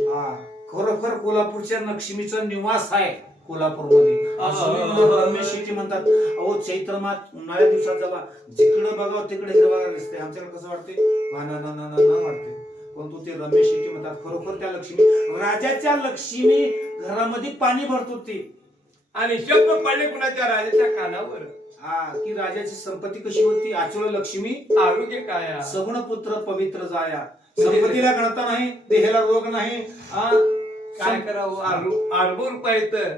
खरोखर कोल्हापूरच्या लक्ष्मीचा निवास आहे कोल्हापूरमध्ये रमेश शेट्टी म्हणतात अहो चैत्र मास उन्हाळ्या दिवसात जेव्हा जिकडे बघावं तिकडे हिरवागार दिसते आमच्याकडे कसं वाटते वाटते परंतु ते रमेश शेट्टी म्हणतात खरोखर त्या लक्ष्मी राजाच्या लक्ष्मी घरामध्ये पाणी भरतो ते आणि शब्द पडले कुणाच्या राजाच्या कानावर की राजाची संपत्ती कशी होती आचुळ लक्ष्मी आरोग्य काय सगुण पुत्र पवित्र जाया संपत्तीला गणता नाही देहाला रोग नाही काय करावं अर्बो रुपये तर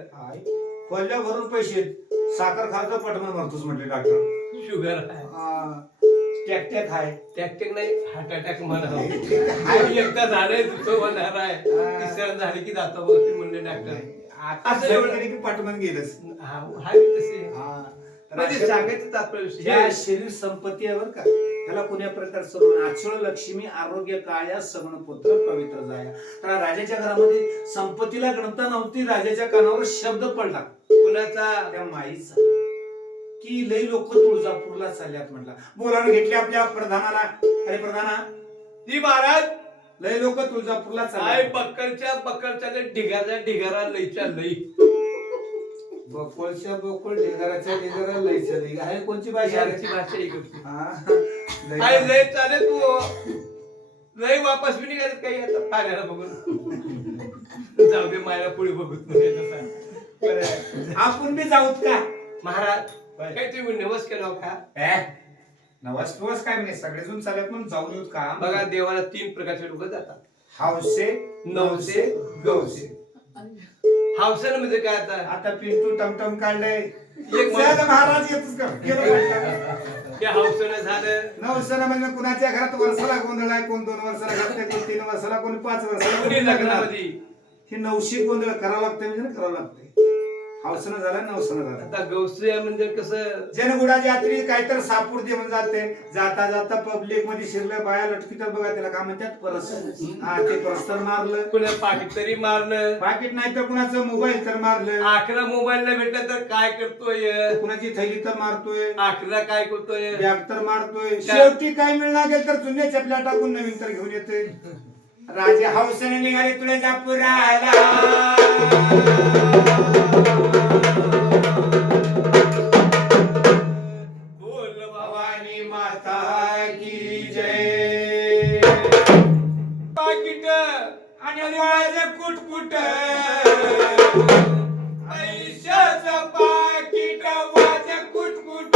खोल्या भरून पैसे साखर खायचं पटमन मरतोच म्हटले डॉक्टर शुगर टॅक आहे टॅक नाही हार्ट अटॅक म्हणा एकदा झालंय दुसरं होणार आहे तिसऱ्या झाली की जातो म्हणले डॉक्टर असं एवढं की पटमन गेलंच म्हणजे सांगायचं तात्पर्य शरीर संपत्ती आहे बरं का त्याला कुण्या प्रकारचं आचळ लक्ष्मी आरोग्य काया सगुण पुत्र पवित्र जाया तर राजाच्या घरामध्ये संपत्तीला गणता नव्हती राजाच्या कानावर शब्द पडला कुणाचा त्या माईचा की लई लोक तुळजापूरला चालल्यात म्हटला बोलावून घेतले आपल्या प्रधानाला अरे प्रधाना जी महाराज लई लोक तुळजापूरला चालले बक्कलच्या ढिगारा लईच्या लई बकोळच्या बकोळ ढिगाराच्या ढिगारा लईच्या लई आहे कोणची भाषा भाषा लय चालेल तू लय वापस बी निघाले काही आता पाण्याला बघून जाऊ दे मायला पुढे बघत नाही आपण बी जाऊत का महाराज काय तुम्ही नवस केला का नवस काय म्हणजे सगळेजण चालत म्हणून जाऊन येऊत का बघा देवाला 3 प्रकारचे लोक जातात हौसे नवसे गवसे हावसन म्हणजे काय आता पिंटू टमटम काढलंय एक महाराज येतच का त्या हावसन झालं नवसन म्हणजे कुणाच्या घरात वर्षाला गोंधळ आहे कोण 2 वर्षाला घालते कोण 3 वर्षाला कोण 5 वर्षाला लग्नामध्ये हे 900 गोंधळ करावं लागतंय म्हणजे करावं लागतंय हौसन झालं नवसन झालं आता गौसे म्हणजे कसं जनगुडा यात्री काहीतरी सापूर देऊन जाते जाता जाता पब्लिक मध्ये शिरलं बाया लटकीतात बघा त्याला काय म्हणतात परस ते परस तर मारलं कुणा पाकिट तरी मारलं पाकिट नाही तर कुणाचं मोबाईल तर मारलं आखरा मोबाईल नाही भेटला तर काय करतोय कुणाची थैली तर मारतोय आखरा काय करतोय बॅग तर मारतोय शेवटी काय मिळणार गेल तर जुन्या चपल्या टाकून नवीन तर घेऊन येतोय राजे हौसेने निघाले तुळजापुराला बोल भवानी माता की जय पाकिट आणि माझे कुटकुट पैशाचं पाकिट माझे कुटकुट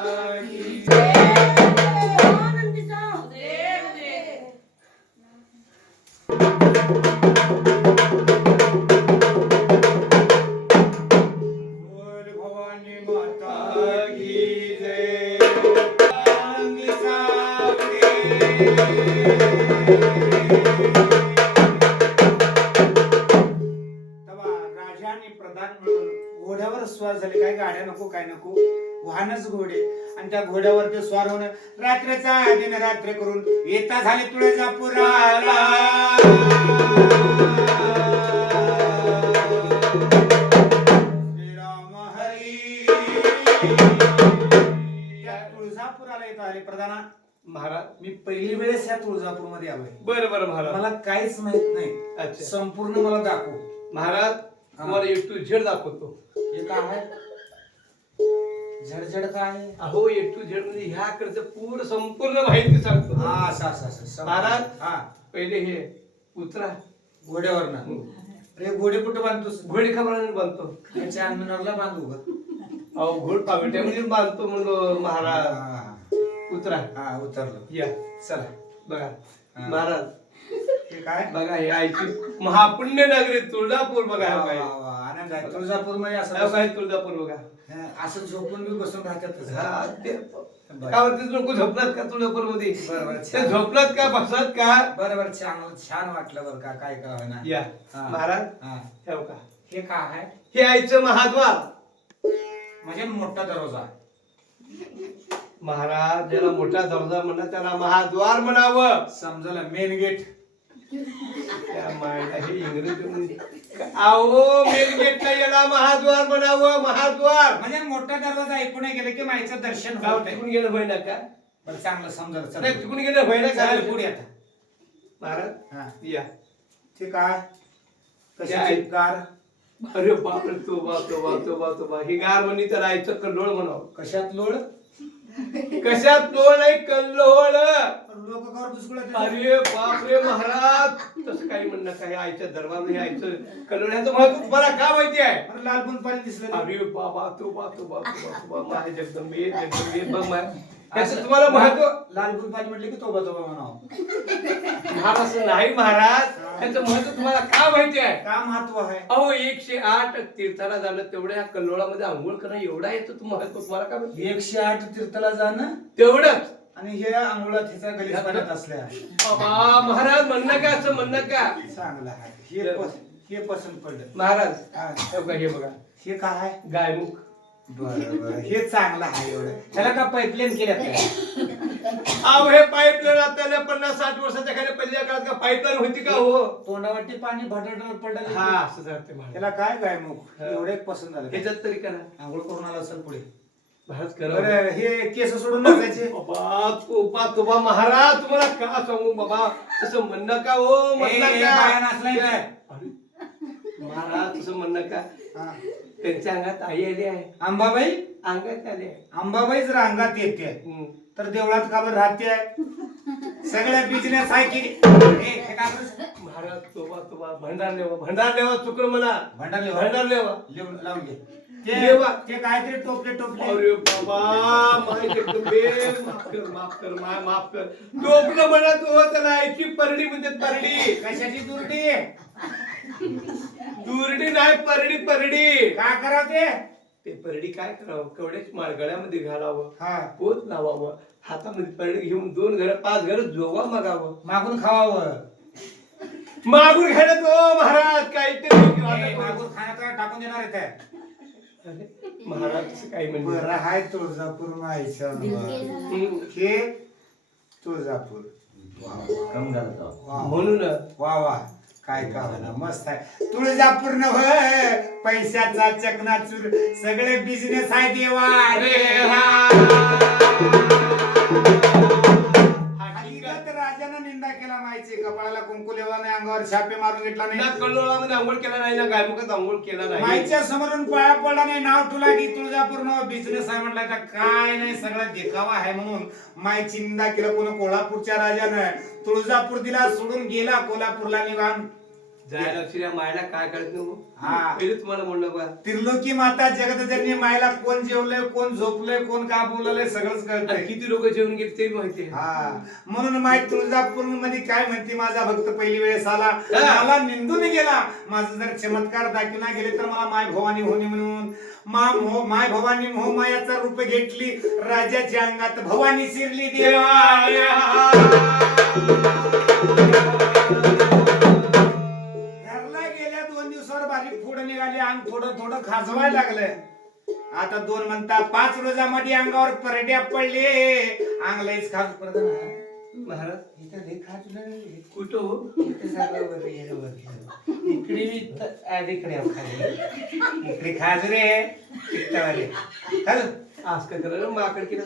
की बोल भवानी माता की जय. अंगी सावरे. तेव्हा राजा आणि प्रधान मिळून घोड्यावर स्वार झाले. काय गाड्या नको काय नको, वाहनच घोडे. आणि त्या घोड्यावर ते स्वार होऊन रात्रीचा दिन रात्र करून येता झाले तुळजापुराला. श्रीराम हरी. त्या तुळजापुराला येत आले. प्रधाना, महाराज मी पहिली वेळेस या तुळजापूरमध्ये आलोय. बरं बरं महाराज. मला काहीच माहित नाही. अच्छा संपूर्ण मला दाखव. महाराज तुम्हाला एक टू झेड दाखवतो. हे काय आहे? झडझड काय आहे? अहो एक टू झेड म्हणजे ह्याकडचं पूर्ण संपूर्ण माहिती सांगतो. हा असं असं असं. महाराज हा पहिले हे उतरा घोड्यावर ना. अरे घोडे कुठं बांधतोस? घोडी खबराने बांधतो. त्याच्या अंगणाला बांधू का? अहो घोड पावट्यामध्ये बांधतो म्हणलो महाराज. हा, उतरा हा उतरलो. या चला. बघा हा. महाराज हे काय? बघा हे आईची महापुण्य नगरी तुळजापूर बघा वा, हे काय. वा, वा. आनंद आहे. तुळजापूर मध्ये हे असं काय तुळजापूर बघा. असं झोपून मी बसून राहतातच. हा, ते का म्हणते लोक झोपलात का तुळजापूर मध्ये? बरोबर. ते झोपलात का बसलात का? बरोबर. छान छान वाटलं बरं का. काय का ना. या हा. महाराज हा. हे बघा हे काय आहे? हे आईचं महाद्वार. म्हणजे मोठा दरवाजा. महाराज ज्याला मोठा दर्जा म्हणा त्याला महाद्वार म्हणावं. समजलं. Main gate. त्या मायला हे इंग्रजी अहो मेन गेटला याला महाद्वार म्हणावं. महाद्वार म्हणजे मोठा दरवाजा ऐकून गेलं की माईचं दर्शन गाव होत तिकून गेलं होय ना का? बरं चांगलं समजलं. नाही चला तिकून गेलं होय ना का? चालेल, पुढे आता. महाराज हा. या. ते काय? ते कशाची आहे. कार? अरे बापरे तो ही गार म्हणी तर आईचं कल्लोळ म्हणावं. कशात लोळ? कशात लोळ नाही कल्लोळ. लोक कवर बुसकुळत. अरे बापरे महाराज तसं काही म्हणणं काही आईच्या दरबार हे आईचं कल्लोळ ह्याचं महत्व तुम्हाला का माहिती आहे? अरे लाल पण पाणी दिसलं नाही. अरे बाबा तो माझे जगदंबे बघ त्याचं तुम्हाला महत्व. लाल पण पाणी म्हटलं की तोबा तोबा म्हणावं. महाराज नाही महाराज त्याचं महत्व तुम्हाला का माहिती आहे? का महत्व आहे? अहो 108 तीर्थाला जाणं तेवढ्या कल्लोळामध्ये आंघोळ करणं एवढा येतो महत्व तुम्हाला का माहिती? 108 तीर्थला जाणं तेवढंच. आणि हे आंघोळात हिचा गलीच पाण्यात असल्या. बाबा महाराज म्हणणं का असं म्हणणं का? चांगलं आहे. हे पसंत पडलं. महाराज हा. हे बघा हे काय आहे? गायमुख. बरं हे चांगलं आहे. एवढं त्याला का पाईपलाईन केल्यात काय? अहो हे पाईपलाईन आता 50-60 वर्षाच्या खाली पहिल्या काळात का पाईपलाईन होती का हो? तोंडावरती पाणी भटट पडलं. हा असं जाते महाराज. त्याला काय काय मुख? हा. एवढे पसंत झालं. ह्याच्यात तरी करा आंघोळ करून आला असेल पुढे. महाराज करा. बरं हे केस सोडून टाकायचे. बाबा तोबा महाराज तुम्हाला का सांगू बाबा तसं म्हणणं का हो? म्हणणं बाया का? नाचलाय काय? अरे, महाराज तसं म्हणणं का? हा. त्यांच्या अंगात आई आली आहे. अंबाबाई? अंगात आली आहे. अंबाबाई जर अंगात येते हम्म. तर देवळात का बरं राहते? सगळ्या बिझनेस आहे की हे काय बरं? महाराज तोबा भंडार लेवा चुकलं म्हणा. भांडार लेवा. भंडार लेवा. लावून घे. लेवा. ते काहीतरी टोपले अरे बाबा माहिती माफ कर टोपलं म्हणत हो त्याला आईची परडी म्हणजे परडी. कशाची दुर्डी? दुरडी नाही परडी. काय करावं ते? ते परडी काय करावं? कवड्याच माळ गळ्यामध्ये घालावं. हा. पोत लावावं. हातामध्ये परडी घेऊन 2 घर 5 घर जोगा मागावं. मागून खावावं. मागून घेण्यात हो महाराज काहीतरी मागून खाण्यात टाकून देणार आहे त्या. महाराज काही बरं म्हणजे हाय तुळजापूर माईचं. हे तुळजापूर. वा. म्हणून वा वा काय का होणार मस्त आहे. तुळजापूर न पैशाचा चकनाचूर सगळे बिझनेस आहे देवा. हकीकत राजानं निंदा केला माहिती. कपाळाला कुंकू लेवला नाही, अंगावर छापे मारून घेतला ना नाही, कल्लोळामध्ये आंघोळ केला नाही ना गायमुखात आंघोळ केला नाही. माईच्या समोरून पाया पडला नाही. नाव तुला की तुळजापूर न बिझनेस आहे म्हटलं तर काय नाही सगळा देखावा आहे म्हणून माईची निंदा केलं. कोण कोल्हापूरच्या राजानं तुळजापूर दिला सोडून गेला कोल्हापूरला निवान जायला उशिरा मायला काय कळत नाही हा. पहिले तुम्हाला म्हणलं बा त्रिलोकी माता जगतजननी मायला कोण जेवलंय कोण झोपलंय कोण का बोललंय सगळंच आणि कळतंय. किती लोक जेवण गेले ते माहिती आहे. हा म्हणून माय तुळजापूर मध्ये काय म्हणते माझा भक्त पहिली वेळेस आला हा. मला निंदून गेला माझं जर चमत्कार दाखविना गेले तर मला माय भवानी होणे म्हणून माय भवानी मोह मायाचा रूप घेतली राजाच्या अंगात भवानी शिरली देवा. घरला गेल्या 2 दिवसावर बारीक पुढे निघाली अंग थोडं थोडं खाजवायला लागलं. आता 2 म्हणता 5 रोजामध्ये अंगावर परड्या पडले अंग लईच खाज पडत ना महाराज इथं लई खाज लागली. कुठं हो इथे सगळं वर गेलं वर. इकडे बी इकडे खाज इकडे खाज रे पित्तावाले खाज आज काय करायला माकड केलं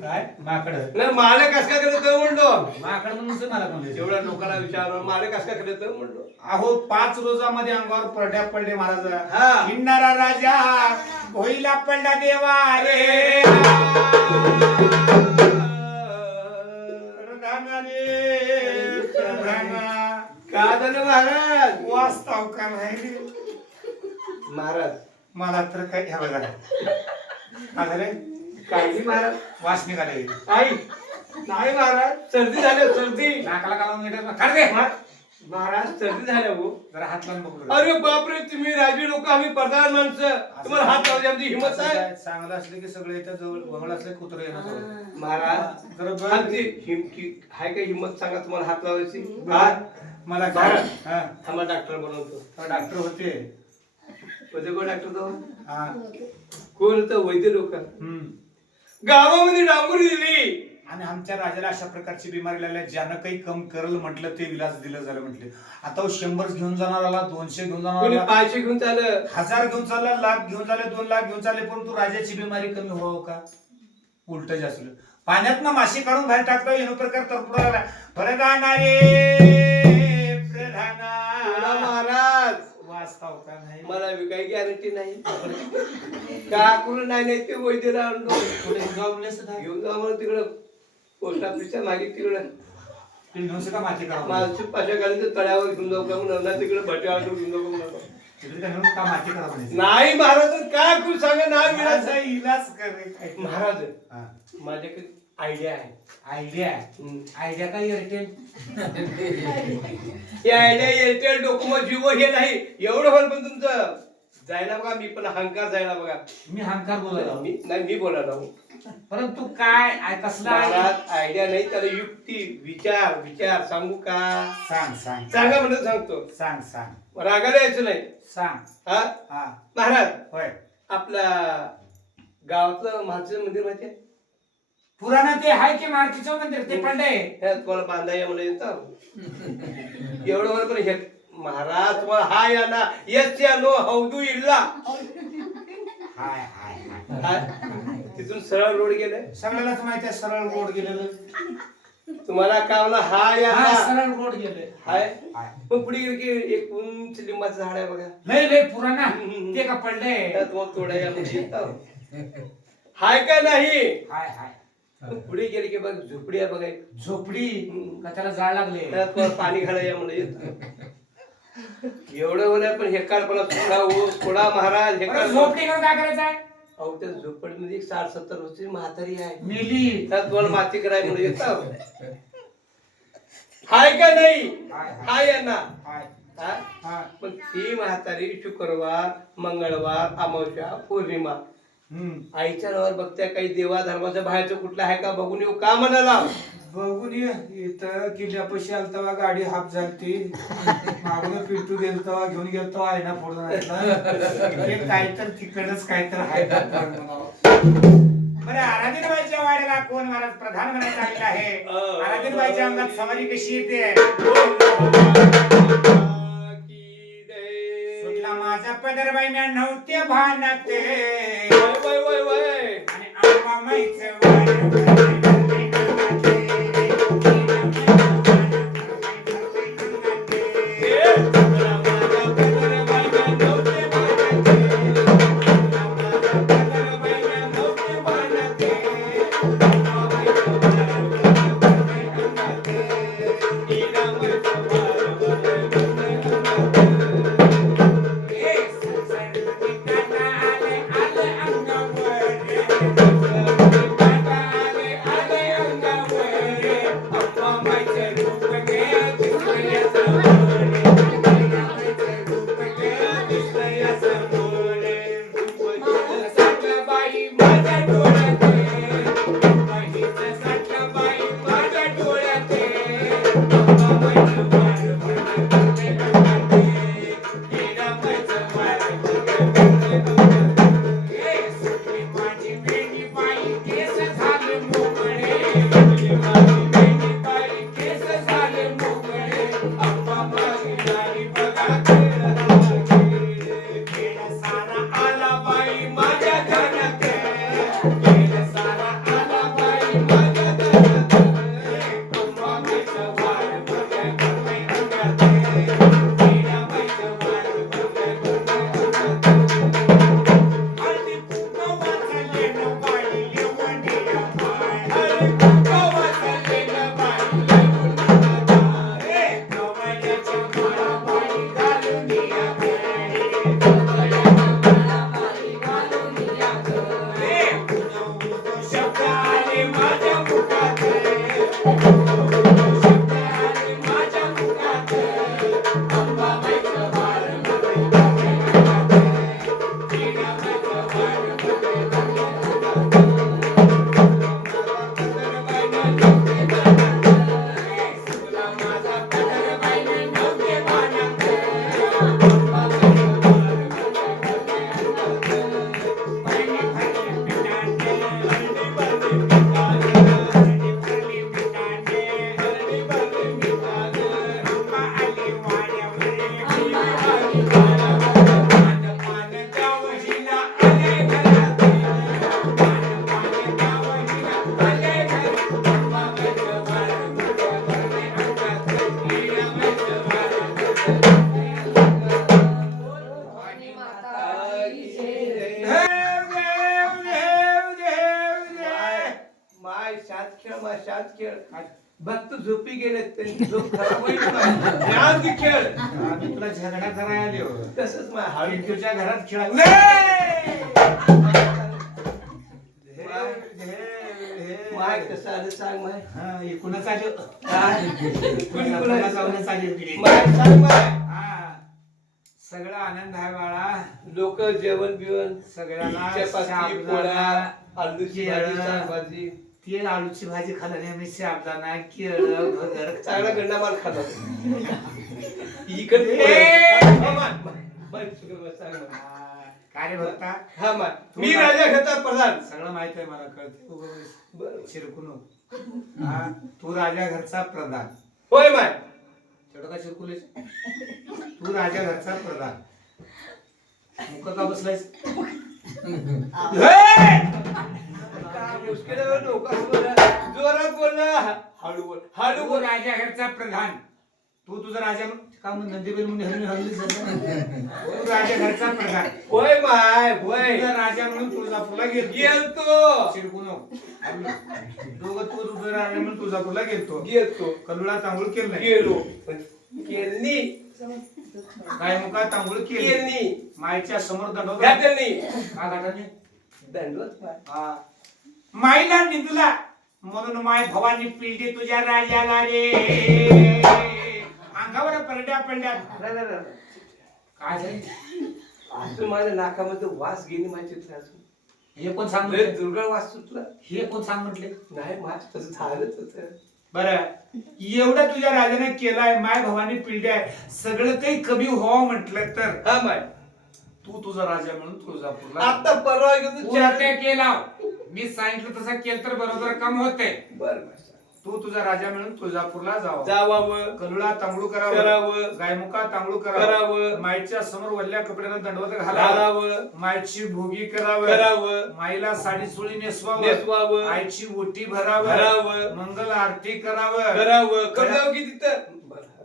काय माकड नाही मालक कस काय करत म्हणलो माकड म्हणून मला कोण एवढ्या लोकांना विचारलं मालक कस काय करत म्हणलो अहो 5 रोजामध्ये अंगावर परड्या पडले महाराज. हा. हिंडणारा राजा भोईला पडला देवा रे. प्रधाना रे प्रधाना. का झालं महाराज वाचताव का नाही रे? महाराज मला तर काय ह्या बघा काय झाले काळजी महाराज वास निघाले आई नाही महाराज सर्दी झाली सर्दी नाकाला काढून घेतात काढ दे. महाराज सर्दी झाल्या हो जरा हात लावून बघू. अरे बापरे तुम्ही राजी लोक आम्ही प्रधान माणसं तुम्हाला हात लावली आमची हिंमत आहे चांगलं असलं की सगळे इथं जवळ वगळ असले कुत्र येणार महाराज जरा आमची हाय का हिंमत सांगा तुम्हाला हात लावायची मला काय हा थांबा डॉक्टर बनवतो डॉक्टर होते होते कोण डॉक्टर तो हा कोण होतं वैद्य लोक हम्म. गावामध्ये डांबुरी दिली आणि आमच्या राजाला अशा प्रकारची बिमारी लागल्या ज्यानं काही कम करल म्हटलं ते विलास दिलं झालं म्हटले. आता 100 घेऊन जाणार आला 200 घेऊन जाणार कोणी आला 500 घेऊन चाललं 1000 घेऊन चालला लाख घेऊन चालले 2 लाख घेऊन चालले परंतु राजाची बिमारी कमी व्हावं का उलट जास्त पाण्यात ना माशी काढून बाहेर टाकतो येणू प्रकार तरपुडा लागला. प्रधाना रे प्रधाना महाराज वाचताव का नाही मला काही गॅरंटी नाही का करून नाही ते वैद्यला आणलो पुढे जाऊन सुद्धा घेऊन जा मला तिकडं पोस्ट ऑफिसच्या मागे तिकडं घेऊन सुद्धा माती काढा माणसं पाशा घालून ते तळ्यावर घेऊन जाऊ का म्हणून तिकडे भट्यावर घेऊन जाऊ का म्हणून तिकडे का नेऊन का माती काढा म्हणे. नाही महाराज काय करू सांगा नाही माझा मिळायचं इलाज करे काय. महाराज हा. माझ्याकडे आयडिया आहे आयडिया आयडिया काय एअरटेल हे आयडिया एअरटेल डोकोमो जिओ हे नाही एवढं होईल पण तुमचं जायला बघा मी पण अहंकार जायला बघा मी हंकार बोलायला मी बोलायला हवं परंतु काय कसला महाराज आयडिया नाही त्याला युक्ती विचार विचार सांगू का सांग सांग सांगा म्हणून सांगतो सांग सांग रागाला यायचं नाही सांग हा हा महाराज होय आपल्या गावाचं महादेव मंदिर माहिती पुराणा ते आहे की मारुतीचं मंदिर ते पण आहे आहे तुम्हाला बांधाय मला येतं एवढं बरोबर हे महाराज तुम्हाला हा या ना येस या नो हौदू इडला हाय हाय हाय हा? तिथून सरळ रोड गेले सगळ्यालाच माहिती आहे सरळ रोड गेलेलं तुम्हाला काय म्हणा हा या हा ना सरळ रोड गेले हाय हाय मग पुढे गेले की एक उंच लिंबाचं झाड आहे बघा लय लय पुराणा ते का पडले त्यात मग थोड्या यामध्ये येतं हाय का नाही हाय हाय मग पुढे गेले की बघ झोपडी आहे बघा एक. झोपडी का त्याला जाळ लागले त्यात मग पाणी घालाय म्हणलं येत एवढं होण्या पण हे काळपणा थोडा हो थोडा महाराज हे काळ झोपडी घेऊन काय करायचं आहे अहो त्या झोपडीमध्ये एक 60-70 वर्षाची म्हातारी आहे मेली त्यात तुम्हाला माती कराय म्हणलं येतं हाय का नाही हाय यांना हाय हा? हाय पण ती म्हातारी शुक्रवार मंगळवार अमावस्या पौर्णिमा आईच्या नावावर बघत्या काही देवा धर्माच्या बाहेरचं कुठलं आहे का बघून येऊ का म्हणाला बघून ये इथं किल्ल्यापाशी आलता गाडी हाफ झालती मागून पिंटू गेलतो घेऊन गेलतो आहे ना फोडून काय तर तिकडच काय तर आहे बरं आराधीनबाईच्या वाड्याला कोण महाराज प्रधान म्हणायचं आलेलं आहे आराधीनबाईच्या अंगात सवारी कशी येते सुटला माझा पदरबाई म्या नव्हत्या भानात आणि आंबामाईचं वाड आले माझ्या मुखात भक्त झोपी गेले त्यांची झोप खराब होईल ज्ञान ती खेळ आम्ही तुला झगडा करायला आलो तसंच माझ्या हळू तुझ्या घरात खेळा माय कसं आलं सांग माय हा एकूणच आलो कुणी तुला कुणाला जाऊनच आली होती. माय सांग माय हा सगळा आनंद आहे बाळा लोक जेवण बिवण सगळ्यांना चपाती पोळ्या आलूची भाजी केळं. शाकभाजी ती आलूची भाजी खाल्ल्याने मी साबदाणा केळं भगर चांगला गंडा माल खातात इकडे ए! हा, माय सांग माय हा, काय रे भक्ता हा माय मी राजा घेता प्रधान सगळं माहित आहे मला कळते बरं. शिरकू नको हा तू राजा घरचा प्रधान होय माय तेवढं का शिरकुलेस तू राजा घरचा प्रधान मुक का बसलायस मुश्किल आहे लोक जोरात बोल हळू बोल हळू तू बोल राजा घरचा प्रधान तू तुझा राजा का म्हणून नंदीबेल म्हणून हरली हरली तू राजा घरचा प्रधान होय माय होय तुझा राजा म्हणून तुळजापूरला गेलतो गेलतो शिरकू नको दोघं तू तुझा राजा म्हणून तुळजापूरला गेलतो गेलतो कलुळा तांबूळ केलं नाही गेलो केलनी काय मुका तांबूळ केली केलनी माईच्या समोर दंडवत घातलनी का घाटाने दंडवत माय हा माईला निंदला म्हणून माय भवानी पिलडी तुझ्या राजाला रे अंगावर परड्या पडल्या काय झालं अजून माझ्या नाकामध्ये वास गेली माझी अजून हे कोण सांग लय दुर्गळ वास सुटला हे कोण सांग म्हटले नाही माझ तसं झालंच होतं बरं एवढं तुझ्या राजाने केलाय माय भवानी पिलडी आहे सगळं काही कमी व्हावं म्हटलं तर हा माय तू तुझा राजा म्हणून तुळजापूरला आता परवा गेलो उलटे केला मी सांगितलं तसं केलं तर बरोबर कम होते बर तू तुझा राजा म्हणून तुळजापूरला जावं जावावं कलुळा तांबळू करावं. करावं गायमुखा तांबळू करावं करावं. माईच्या समोर वल्ल्या कपड्यानं दंडवत घालावं घालावं माईची भोगी करावं करावं माईला साडी चोळी नेसवावं नेसवावं आईची ओटी भरावं भरावं मंगल आरती करावं करावं करावं की तिथं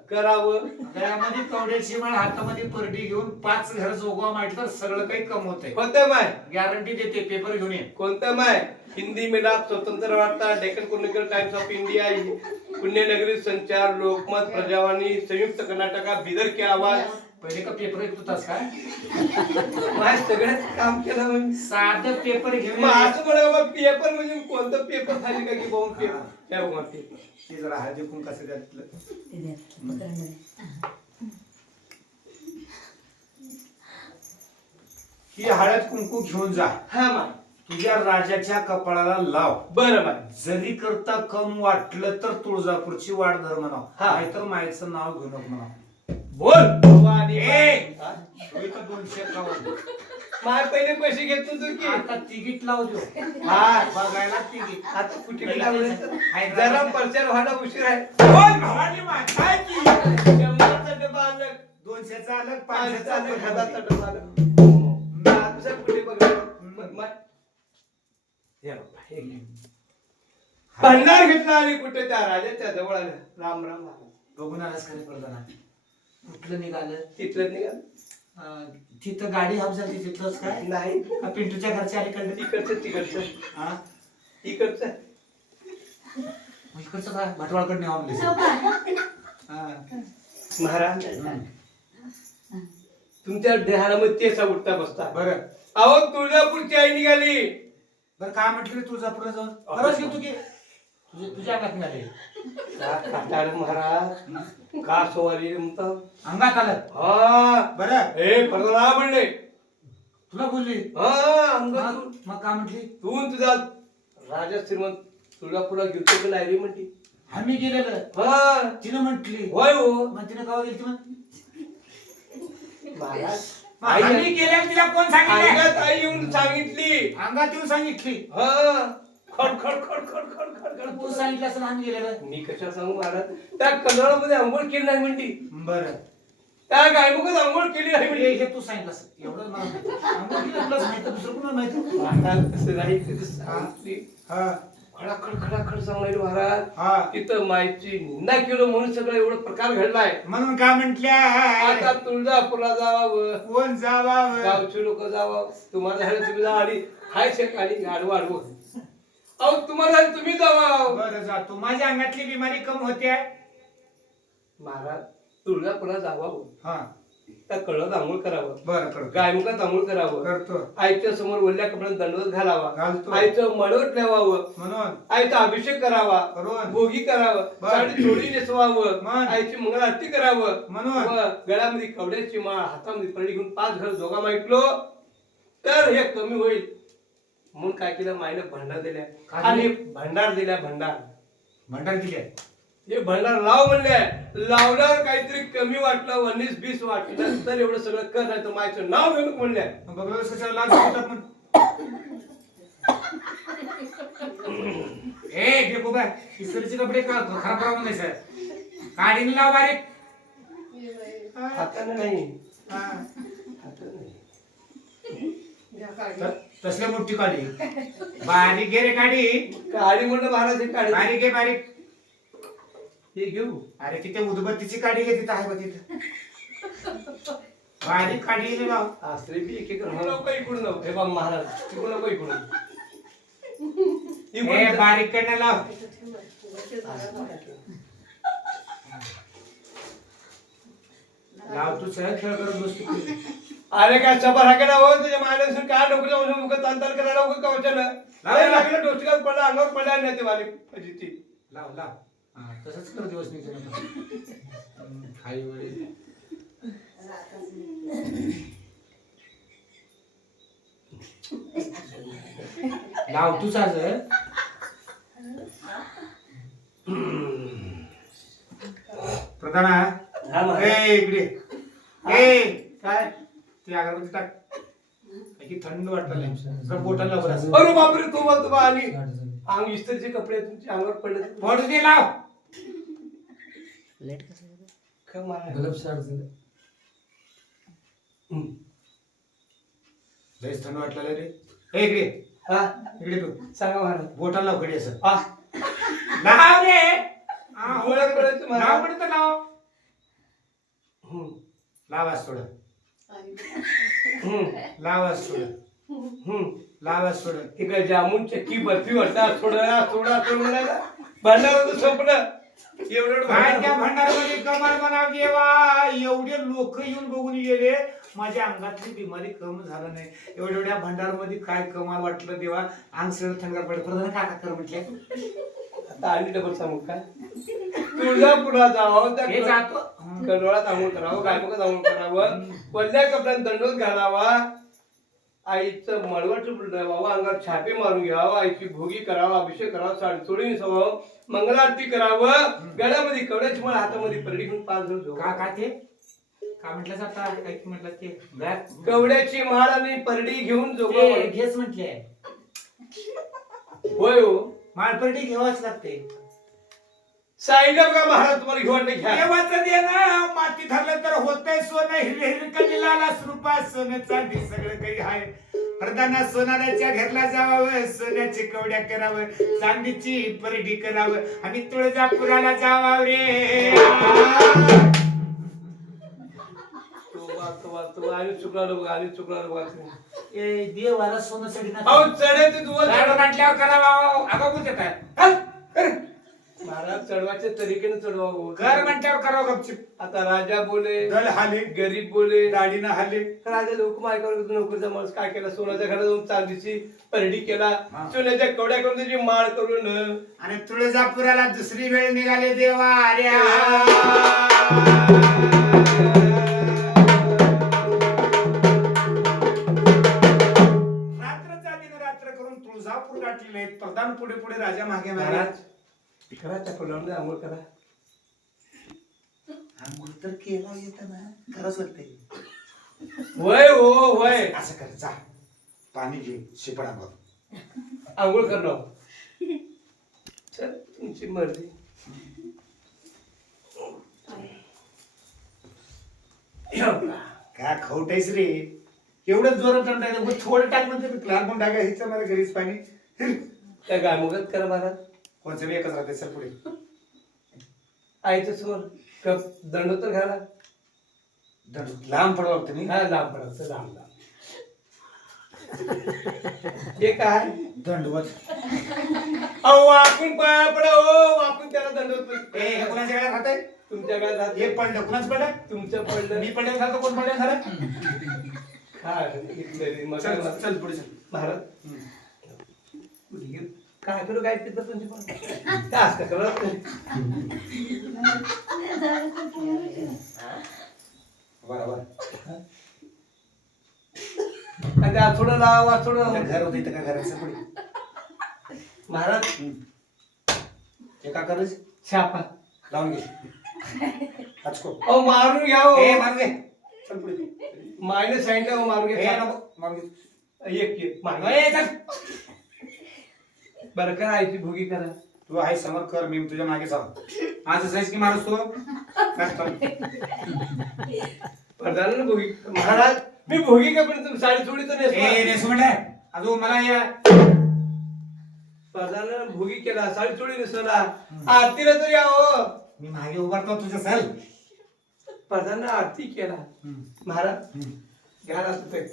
करावं गळ्यामध्ये कवड्याची माळ हातामध्ये परडी घेऊन 5 घर जोगवा म्हटलं सगळं काही कमवतंय कोणतं माय गॅरंटी देते पेपर घेऊन ये कोणतं माय हिंदी मिलाप स्वतंत्र वार्ता Deccan Chronicle times of India Punyanagari संचार लोकमत प्रजावाणी संयुक्त कर्नाटका बिदर की आवाज पहिले का पेपर येत होतास काय माय सगळ्यात काम केलं म्हणजे साधं पेपर घेऊन मग ये. असं म्हणा पेपर म्हणजे कोणतं पेपर खाली का की बघून पेपर काय बघून पेपर ते जरा हळदी कुंकू कसं घातलं ही हळद कुंकू घेऊन जा हा माय तुझ्या राजाच्या कपाळाला लाव बरं माय जरी करता कम वाटलं तर तुळजापूरची वाट धर म्हणाव हा. नाहीतर मायचं नाव घेऊ नको म्हणाव बोल भवानी ए! हा? होय तर 251. माय पहिले पैसे घेत होतो की आता तिकीट लाव देऊ हा बघायला तिकीट आता कुठे जरा प्रचार व्हायला उशीर आहे बोल भवानी माय काय की 100चा डबा आलं 200चा आलं 500चा 500चा आलं आलं 1000चा डबा आलं आता कुठे बघ भंडार घेतला आणि कुठे त्या राजाच्या जवळ आलं राम राम आलं बघून आलास खरे प्रधान कुठलं निघालं तिथलं निघाल तिथं गाडी हाप झाली तिथलंच काय नाही का पिंटूच्या घरच्या अलीकडे तिकडचं हा इकडचं मग इकडचं काय भटवाळकडे नेवा महाराज तुमच्या ध्यानामध्ये तेच उठता बसता बरं अहो तुळजापूरची आई निघाली बरं काय म्हटलं रे तुळजापूरला जाऊन खरंच घेतो की तुझ्या अंगात मिळाले काटाळ महाराज का सवारी रे म्हणता अंगात आलं हा बरं ए परला म्हणले तुला बोलली हा अंगात मग काय म्हटली तू न तुझा राजा श्रीमंत तुळजापूरला घेतो की नाही रे म्हणते आम्ही गेलेलं हा तिनं म्हटली होय हो मग तिनं कवा गेली मग महाराज आम्ही गेल्या तिला कोण सांगितलं अंगात आई येऊन सांगितली अंगात येऊन सांगितली हा खड खड खड खड खड खड खड तू सांगितलं असं आम्ही गेलेलं मी कशा सांगू महाराज त्या कलरामध्ये आंघोळ केली नाही म्हणती बरं त्या गायमुखात आंघोळ केली नाही म्हणली हे तू सांगितलं असं एवढं मला माहिती. आम्हाला केलं तुलाच माहिती दुसरं कोणाला माहिती महाराज तसं नाही तिथं सांगितली हा खडाखड खडाखड सांगणार महाराज हा तिथं माहिती निंदा केलं म्हणून सगळं एवढं प्रकार घडलाय म्हणून काय म्हंटल्या आता तुळजापूरला जावावं कोण जावावं गावचे लोक जावं तुम्हाला झालं तुम्ही जा आणि हाय शेकाली आडवं आडवं अहो तुम्हाला झालं तुम्ही जावा बरं जातो माझ्या अंगातली बिमारी कम होते महाराज तुळजापूरला जावावं हा त्या कळत आंघोळ करावं बरं करतो गायमुखात आंघोळ करावं करतो आईच्या समोर ओल्या कपड्यात दंडवत घालावा घालतो. आईचं मळवट ठेवावं म्हणून आईचा अभिषेक करावा करून. भोगी करावं बर. साडी चोळी नेसवावं म्हण. आईची मंगल आरती करावं म्हणून. व गळ्यामध्ये कवड्याची माळ हातामध्ये परडी घेऊन 5 घर जोगा मागितलो तर हे कमी होईल म्हणून काय केलं माईनं भंडार दिल्या काय आणि दिलं? भंडार दिल्या भंडार भंडार दिले हे भंडार लाव म्हणले लावल्यावर काहीतरी कमी वाटलं 19-20 वाटलं तर एवढं सगळं कर नाही तर मायचं नाव घेऊन म्हणले बघा कशाला लाज देतात मग ए घे बाबा इसरचे कपडे का खराब करा नाही सर काढीने लाव बारीक हाताने नाही हा. हाताने नाही. तसले मोठी काढी बारीक घे रे काढी काळी म्हणलं महाराज हे काढी बारीक घे बारीक हे घेऊ अरे तिथे उदबत्तीची काढी घे तिथं आहे बघ तिथं बारीक काढी लाव आसरे बी एक एक नको इकडून नको हे बा महाराज तिकडून नको इकडून ए बारीक कडनं लाव लाव तू सहज खेळ करत बसतो अरे काय सभा हाकेला हो तुझ्या मायला काय नको जाऊ नको तांताल करायला नको कवचन नाही लागलं डोसक्यात पडला अंगावर पडला नाही ते वाली फजिती लाव लाव हा तसंच कर दिवस निघतो खाई वळी लाव तू साज प्रधाना हा महाराज. ए इकडे ए काय ती अगरबत्ती टाक की थंड वाटतं जर बोटाला लाव बरं अरे बापरे तू आणि अंग इस्त्रीचे कपडे तुमच्या अंगावर पडले पडू दे लाव काय महाराज? लयच थंड वाटलं रे ए इकडे हा इकडे तू सांगा महाराज बोटाला लाव खडी असं हा लाव रे हा, हो. डोळ्यात पडायचं महाराज. लाव पडतं लाव हम्म. लावास थोडं हम्म. लावास थोडं हम्म. लावास थोडं इकडे जामून चक्की बर्फी वाटतात थोडं भांडार होतं संपलं एवढं काय त्या भांडार. भंडारमध्ये कमाल म्हणाव देवा एवढे लोक येऊन बघून गेले माझ्या अंगातली बिमारी कम झालं नाही एवढ्या भंडारमध्ये काय कमाल वाटलं देवा अंग सगळं थंडगार पडलं प्रधान काका कर म्हटले आता आणि डबल सांगू काय तुळजापूरला जावं हे त्या जातो कनोळात आंघोळ करावं गायमुखात आंघोळ करावं वल्ल्या कपड्यात दंडोत घालावा आईचं मळवट व्हावं अंगात छापे मारून घ्यावं आईची भोगी करावं अभिषेक करावा साडी चोळी नेसावं मंगलारती करावं गळ्यामध्ये कवड्याची माळ हातामध्ये परडी घेऊन 5 जण झोका. का ते का म्हटलं आता काय म्हटलं ते ब्लॅक कवड्याची माळ आणि परडी घेऊन ते झोपावं. घेच म्हटले होय हो माळपर्टी घ्यावाच लागते सांगितलं का महाराज तुम्हाला घेऊन घ्या देवाचं देणं माती ठरलं तर होतंय सोनं हिरवे हिरवे कधी लाला रुपा सोनं चांदी सगळं काही आहे प्रधाना सोनाऱ्याच्या घरला जावावं सोन्याची कवड्या करावं चांदीची परडी करावं आणि तुळजापुराला जावावं रे आणि चुकला बघा ए देवाला सोनं सडी अहो चढे ते म्हटल्यावर करावं अगं बोलते काय महाराज चढवायच्या तरीकेने चढवावं. घर म्हणल्यावर करावं गपचिप. आता राजा बोले, दल हाले, गरीब बोले, दाढीनं हाले. राजा हुकूम ऐकावर नोकरीचा माणूस काय केला, सोन्याच्या घरात जाऊन चांदीची परडी केला, हा. सोन्याच्या कवड्या करून त्याची माळ करून आणि तुळजापुराला दुसरी वेळ निघाले देवा अरे रात्रचा दिन रात्र करून तुळजापूर गाठलेले आहेत. प्रधान पुढे पुढे राजा मागे मागे. महाराज करा त्या फुलावर आंघोळ करा. आंघोळ तर केला येत ना, खरंच वाटतंय. वय हो वय, असं कर, जा पाणी घे शिपडा बघ. आंघोळ करणार. चल तुमची मर्जी. काय खवटायस रे, एवढं जोरात टाकायचं, थोडं टाक म्हणते लहान पण टाका. हिचं मला घरीच पाणी. त्या गायमुगात करा महाराज. कोणचं बी एकच राहते सर पुढे. आईच्या समोर कप दंड तर घाला. लांब पडवा लागतं मी. हा लांब पडायचं, लांब लांब. हे काय दंडवत. अहो आपण पाया पडा हो, आपण त्याला दंडवत. हे कोणाच्या गळ्यात राहतंय? तुमच्या गावात हे पडलं, कुणाच पडलं? तुमच्या पडलं. मी पडलं झालं, कोण पडलं झालं? हा इथलं मग चल चल पुढे चल. महाराज काय करू, काय तिथं तुमची पण काय असतं करत बरोबर. काय आथोडं लाव, आथोडं. घर होतं इथं का घराचं पुढे? महाराज हे का करायचं? छापा लावून घे. हचको. अहो मारून घ्या हो. ए मारून घे. चल पुढे. मायने सांगितलं हो, मारून ए घ्या. नको, मारून घे. एक मारून. ए चल. बरं करा, आईची भोगी करा. तू आहे समोर कर, मी तुझ्या मागे जाऊ. माझं साईज की मारूस तू? प्रधान भोगी. महाराज मी भोगी का पण साडी चोळी तर ए नेसू म्हणते अजून मला या. प्रधान भोगी केला, साडी चोळी नेसवला. आरतीला तर या हो. मी मागे उभारतो तुझ्या सल. प्रधान आरती केला. महाराज घ्या ना ते.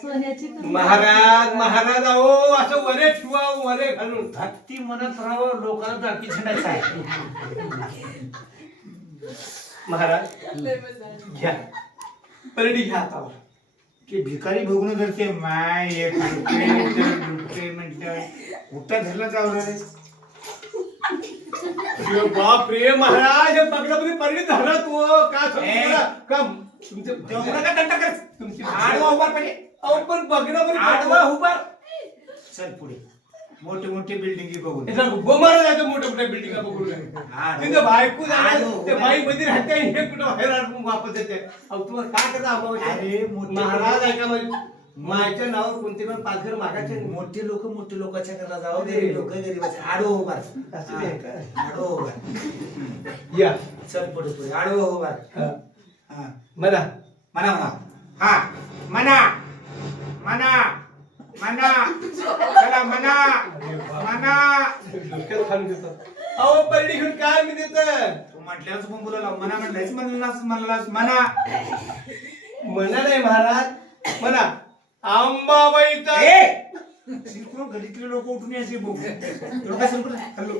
सोन्याची तर- महाराज महाराज अहो असं वरे ठेवा, वरे घालून. भक्ती म्हणत राहावं, लोकांना टाकी छंडायचं आहे. महाराज घ्या, परडी घ्या आता. की भिकारी बघून धरते माय एक रुपये म्हटलं उठा धरला जाऊ रे. बाप रे महाराज, बगडामध्ये परडी धरा तू. का काम तुमचे तेवढं का दंड कर. तुमची आडवा उभार पाहिजे. अहो पण बगडामध्ये आडवा उभार. चल पुढे. मोठी मोठी बिल्डिंग बघून. गोमारा जायचं मोठ्या मोठ्या बिल्डिंग बघून. आडवा. तिथं बायको जाणार, आडवा. ते बाई मध्ये राहते, हे कुठं हैराण वापस येते. अहो तुम्हाला काय करता अरे, मोठे- महाराज ऐका माझी. मायच्या नावावर कोणते पण पाचघर मागायचे नाही. मोठे लोक लोकांच्या करता जाऊ दे. लोक गरीबाचे आडवा उभार. असं नाही का? आडवा उभार. या चल पुढे पुढे आडवा उभार. हा. हा. म्हणा म्हणा म्हणा. हा म्हणा म्हणा म्हणा. चला म्हणा म्हणा. डोक्यात खालून देतात. अहो परडी घेऊन काय मी देत. तू म्हटल्याच पण बोलायला म्हणा म्हणलायच म्हणलास म्हणा. म्हणा नाही महाराज, म्हणा अंबाबाईचा. गलीतले लोक उठून यायचे बघ. एवढं काय सांगतो? हॅलो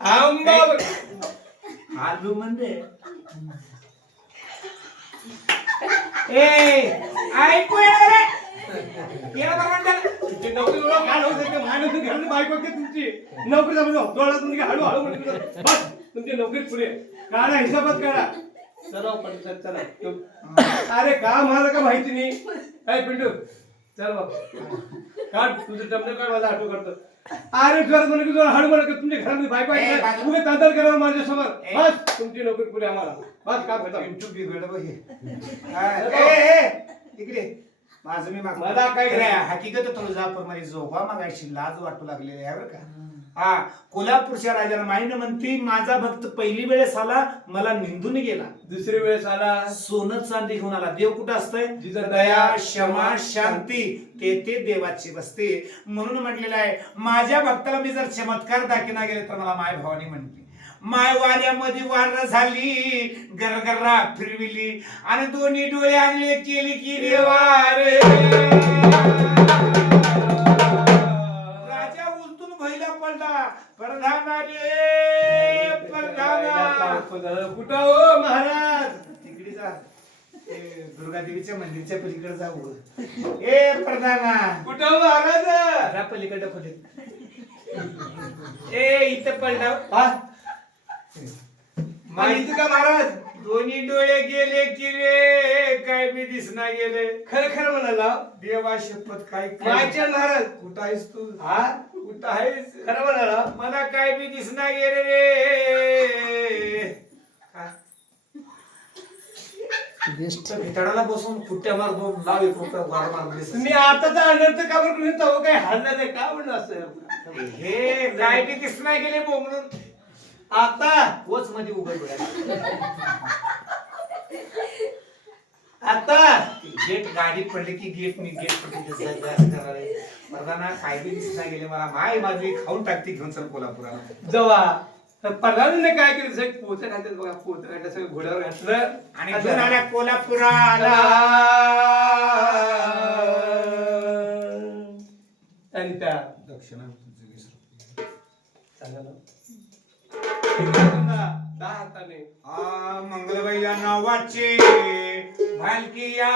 अंबाबाई. हॅलो म्हणते. ए ऐकू येणार रे. येणार का म्हणतात? तुमची नोकरी ओळख घाल होऊ शकते. माझ्या नोकरी घालून बायको असते तुमची. नोकरी समजा डोळा तुमची हळूहळू म्हणते. बस तुमची नोकरी पुढे काढा, हिसाबात काढा. चला पण चला. अरे का मला का माहिती नाही. काय पिंटू चल बाबा काढ तुझं टमणं काढ, माझा आठवण करतो. अरे जर म्हणून की हळू म्हणा तुमच्या घरामध्ये बायको आहे, तुम्ही तांदळ करा माझ्या समोर. बस तुमची नोकरी पुढे आम्हाला. बस काम करता. पिंटू बिघडलं बघ हे. ए, इकडे माझं मी माग. मला काय करायचं? हकीकत तुळजापूर मध्ये जोगवा मागायची लाज वाटू लागलेली आहे बरं का. हा कोल्हापूरच्या राजाला माहिती म्हणती माझा भक्त पहिली वेळेस आला, मला निंदून गेला. दुसरी वेळेस आला, सोनं चांदी घेऊन आला. देव कुठं असतंय? जिथं दया क्षमा शांती ते देवाची बसते. म्हणून म्हटलेलं आहे माझ्या भक्ताला मी जर चमत्कार दाखिना गेले तर मला माय भावानी म्हणते. माय वाऱ्यामध्ये वार झाली गरगरा फिरविली आणि दोन्ही डोळे आणले केली की देवार राजा उलटून भैला पडला प्रधाना रे प्रधाना कुठं हो महाराज तिकडे जा ते दुर्गा देवीच्या मंदिरच्या पलीकडे जाऊ ए प्रधाना कुठं हो महाराज जा पलीकडे खोलीत ए इथं पडला हा? माहिती का महाराज दोन्ही डोळे गेले की रे काय बी दिसना गेले खरं खरं म्हणाला देवा शपथ काय माहिती महाराज कुठं आहेस तू हा कुठं आहेस खरं म्हणाला मला काय बी दिसना गेले रे काय? इथं भिताडाला बसून फुट्या मार दोन लाव एक रुपया वार मारले तुम्ही आताचा अनर्थ का बरं करून येतो काय हल्ला नाही का म्हणलं असं हे काय बी दिसना गेले बोंबलून आता कोच मध्ये उघड आता गेट गाडीत पडले की गेट मी गेट पडले मर्दाना काय बी दिसना गेले मला माय माझी खाऊन टाकते घेऊन चल कोल्हापुराला जवा तर प्रधानाने काय केलं सगळं पोतं घातलं बघा पोतं घातलं सगळं घोड्यावर घातलं आणि घेऊन आल्या कोल्हापुराला आणि त्या दक्षिणा सांगा ना 10 हाताने मंगलबाई या नावाची भालकी या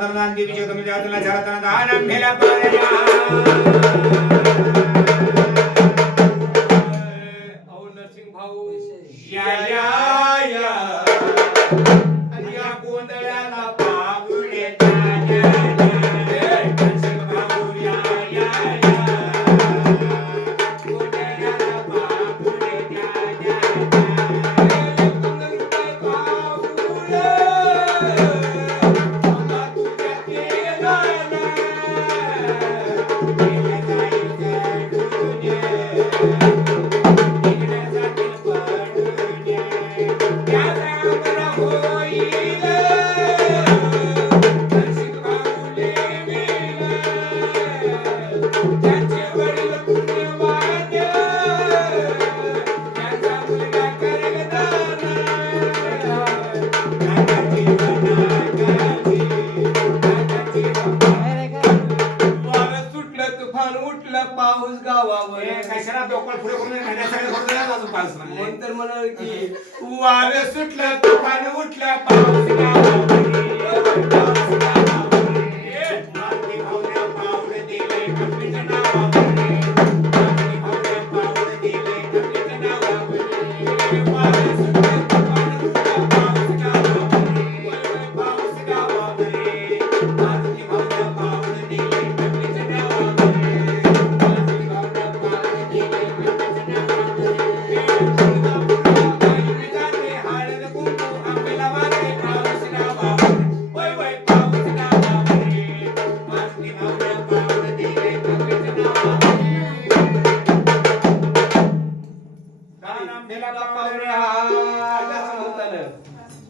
गावाची नरसिंग भाऊ या आणि या गोंधळाला पावले पाऊस गावावर कशाला डोकं पुढे करून नंतर म्हणाल की वारं सुटलं तुफान उठलं पाऊस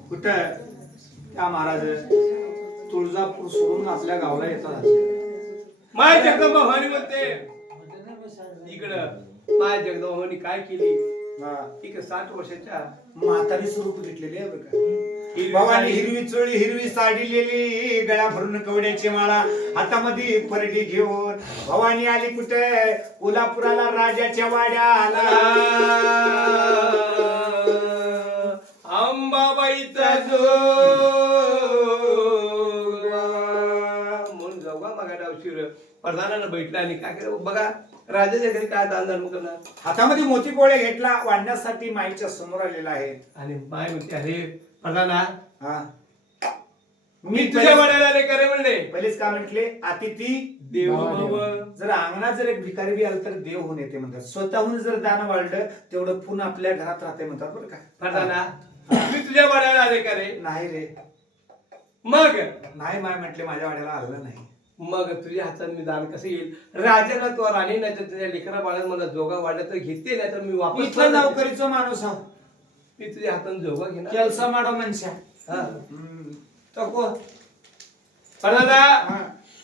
कुठं त्या महाराज तुळजापूर सोडून आपल्या गावाला येतात माय जगदंबा भवानी म्हणते इकडं माय जगदंबा भवानी काय केली एक 60 वर्षाच्या म्हातारी स्वरूप घेतलेली आहे बरं का भवानी हिरवी चोळी हिरवी साडी लिहिली गळा भरून कवड्याची माळा हातामध्ये परडी घेऊन भवानी आली कुठे कोल्हापुराला राजाच्या वाड्याला अंबाबाईचा जोगवा म्हणून जोगवा मगा डावशीर प्रधानानं बैठला आणि काय केलं बघा राजाच्या घरी काय दान धर्म करणार हातामध्ये मोती पोळे घेतला वाढण्यासाठी माईच्या समोर आलेला आहे आणि माय म्हणते अरे प्रधाना हा मी तुझ्या वडाला आले करे म्हणले पहिलेच का म्हटले अतिथी देव भव जर अंगणात जर एक भिकारी बी आला तर देव होऊन येते म्हणतात स्वतःहून जर दान वाढलं तेवढं पुन्हा आपल्या घरात राहते म्हणतात बरं का प्रधाना मी तुझ्या वडाला आले करे नाही रे मग नाही माय म्हटले माझ्या वाड्याला आलं नाही मग तुझ्या हातात मी दान कसं येईल राजाला तो राणी नाही तर तुझ्या लेकरा बाळात मला जोगा वाढला तर घेते नाही तर मी वापस इथं नोकरीचा माणूस हा मी तुझ्या हाताने जोगा घेणार केलसा माडो मनशा हा. तको प्रधाना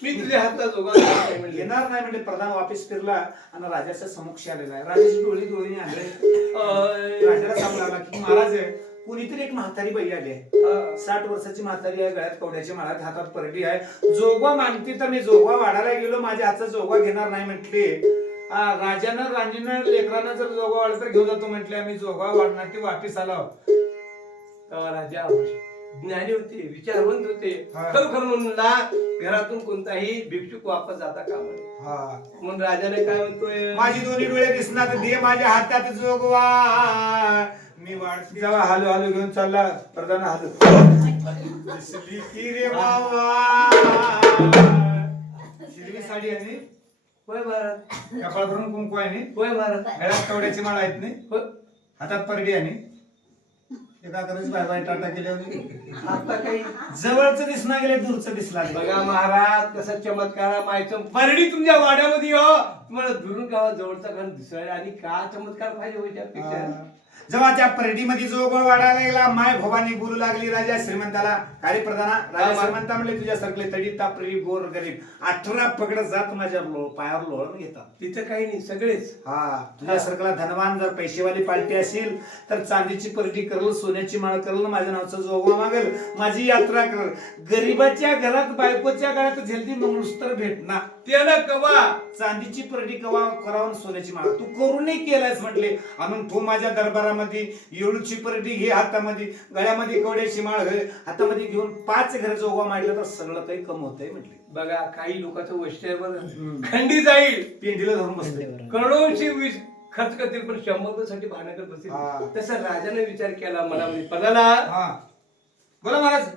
मी तुझ्या हातात जोगा घेणार म्हणले येणार नाही म्हणजे प्रधान वापिस फिरला आणि राजाच्या समक्ष आलेला आहे राजाची डोळी डोळीने आणले राजाला सांगला की महाराज कुणीतरी एक म्हातारी बाई आली आहे 60 वर्षाची म्हातारी आहे गळ्यात कवड्याची माळात हातात परडी आहे जोगवा मागते तर मी जोगवा वाढायला गेलो माझ्या हातचा जोगवा घेणार नाही म्हटले राजानं राणीनं लेकरानं जर जोगवा वाढला तर घेऊन जातो म्हटले आम्ही जोगवा वाढणार ती वापिस आला तेव्हा राजा ज्ञानी होते विचारवंत होते हा. खरोखर म्हणला घरातून कोणताही भिक्षुक वापस जाता का म्हणे म्हणून राजाने काय म्हणतोय माझी दोन्ही डोळे दिसणार दे माझ्या हातात जोगवा मी वाढती जेव्हा हालू हालू घेऊन चालला प्रधान हालू दिसली की रे बाबा हिरवी साडी आहे नी? होय महाराज कपाळ भरून कुंकू आहे नी? होय महाराज गळ्यात कवड्याची माळ आहेत नाही होय. हातात परडी आहे नी? एका करायची बाय बाय टाटा केले आता काही जवळच दिसना गेले दूरच दिसला नाही. बघा महाराज कसा चमत्कार मायचं परडी तुमच्या वाड्यामध्ये हो तुम्हाला दुरून गावात जवळचा घर दिसायला आणि का चमत्कार पाहिजे होत्या पेक्षा जेव्हा त्या परडीमध्ये जोगवा वाढायला लागला माय भवानी बोलू लागली राजा श्रीमंताला कार्य प्रधाना राजा श्रीमंता म्हणले तुझ्या सरकले तडी तापरी गोर गरीब 18 पकड जात माझ्या पायावर लोळून घेतात तिथं काही नाही सगळेच हा तुझ्या सरकला धनवान जर पैसेवाली पार्टी असेल तर चांदीची परडी करल सोन्याची माळ करल माझ्या नावचा जोगवा मागल माझी यात्रा कर गरीबाच्या घरात बायकोच्या गळ्यात झेलती मंगळसूत्र भेटणार त्याला कवा चांदीची परडी कवा करावून सोन्याची माळ तू करूनही केलायस म्हटले आणून तू माझ्या दरबारामध्ये येळूची परडी घे हातामध्ये गळ्यामध्ये कवड्याची माळ घे हातामध्ये घेऊन 5 घर जोगवा मांडलं तर सगळं काही कम होतंय म्हटले बघा काही लोकांचं वैशिष्ट्य खंडी जाईल पेंडीला धरून बसले करोडोंची खर्च करतील पण 100 साठी भांडण करत बसतील तसं राजाने विचार केला मनामध्ये प्रधाना बोला महाराज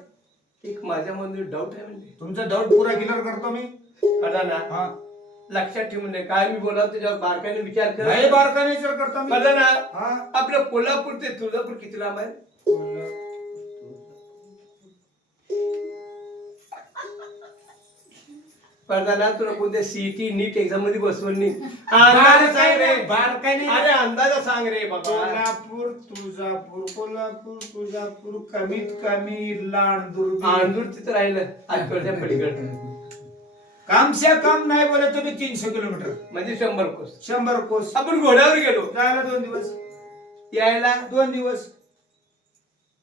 एक माझ्यामध्ये डाऊट आहे म्हणजे तुमचा डाऊट पुरा क्लिअर करतो मी प्रधाना लक्षात ठेवून नाही काय मी बोलावं त्याच्यावर बारकाईने विचार कर नाही बारकाईने विचार करतो मी प्रधाना हा आपलं कोल्हापूर ते तुळजापूर किती लांब आहे प्रधाना तुला कोणत्या सीईटी नीट एक्झाम मध्ये बसवलं नाही अंदाज सांग रे बारकाईने अरे अंदाज सांग रे बाबा कोल्हापूर तुळजापूर कमीत कमी लांडूर आंदूर तिथं राहिलं आजकडच्या पलीकडे कामशा काम नाही बोलत तुम्ही 300 किलोमीटर म्हणजे 100 कोस 100 कोस आपण घोड्यावर गेलो जायला 2 दिवस यायला 2 दिवस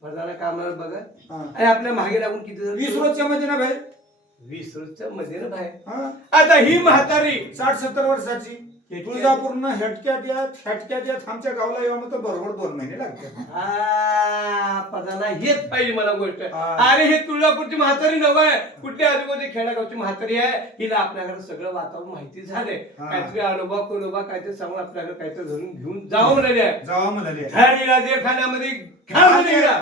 प्रधाना कामाला बघा हा. आणि आपल्या मागे लागून किती जण 20 रोजच्या मध्ये ना भाई 20 रोजच्या मध्ये ना बाहेर हा आता ही म्हातारी 60-70 वर्षाची तुळजापूरनं हटक्यात यात आमच्या गावाला येऊन तर बरोबर 2 महिने लागतात प्रधाना हेच पाहिजे मला गोष्ट हा. अरे हे तुळजापूरची म्हातारी नव आहे कुठल्या आजूबाजूच्या खेड्यागावची म्हातारी आहे हिला आपल्याकडे सगळं वातावरण माहिती झालंय हा. काहीतरी अनुभव कोणोबा काहीतरी सांगून आपल्याकडे काहीतरी धरून घेऊन जावं म्हणाले आहे जावा म्हणाले झाडीला जेलखान्यामध्ये घाल म्हणे हिला.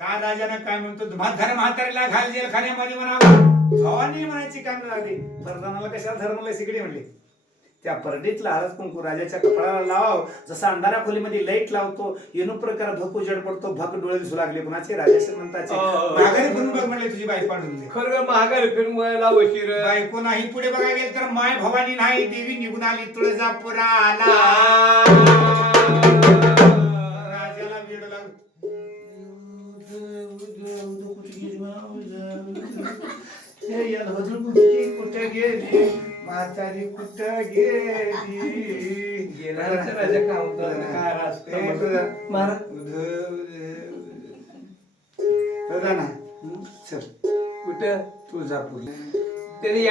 का राजानं काय म्हणतो म्हातारीला घाल जेलखान्यामध्ये म्हणावं भवानी म्हणायची काम झाली प्रधानाला कशाला धर्मला सिगडी म्हणली त्या परडीतला हळद कुंकू राजाच्या कपाळाला लाव जसा अंधारा खोलीमध्ये लाईट लावतो येणू प्रकार भक उजड पडतो भक डोळे दिसू लागले कुणाचे राजा श्रीमंताचे माघारी फिरून बघ म्हणले तुझी बाई पाडून दे खरं महागारी फिरून लावशीर बायको नाही पुढे बघायला गेल तर माय भवानी नाही देवी निघून आली तुळजापुराला राजाला वेड लागलं कुठे गेली म्हातारी कुठं गेली गेल्यानंतर राजा काय होतं काय राहतं महाराज प्रधाना चल कुठं तुळजापूरला त्याने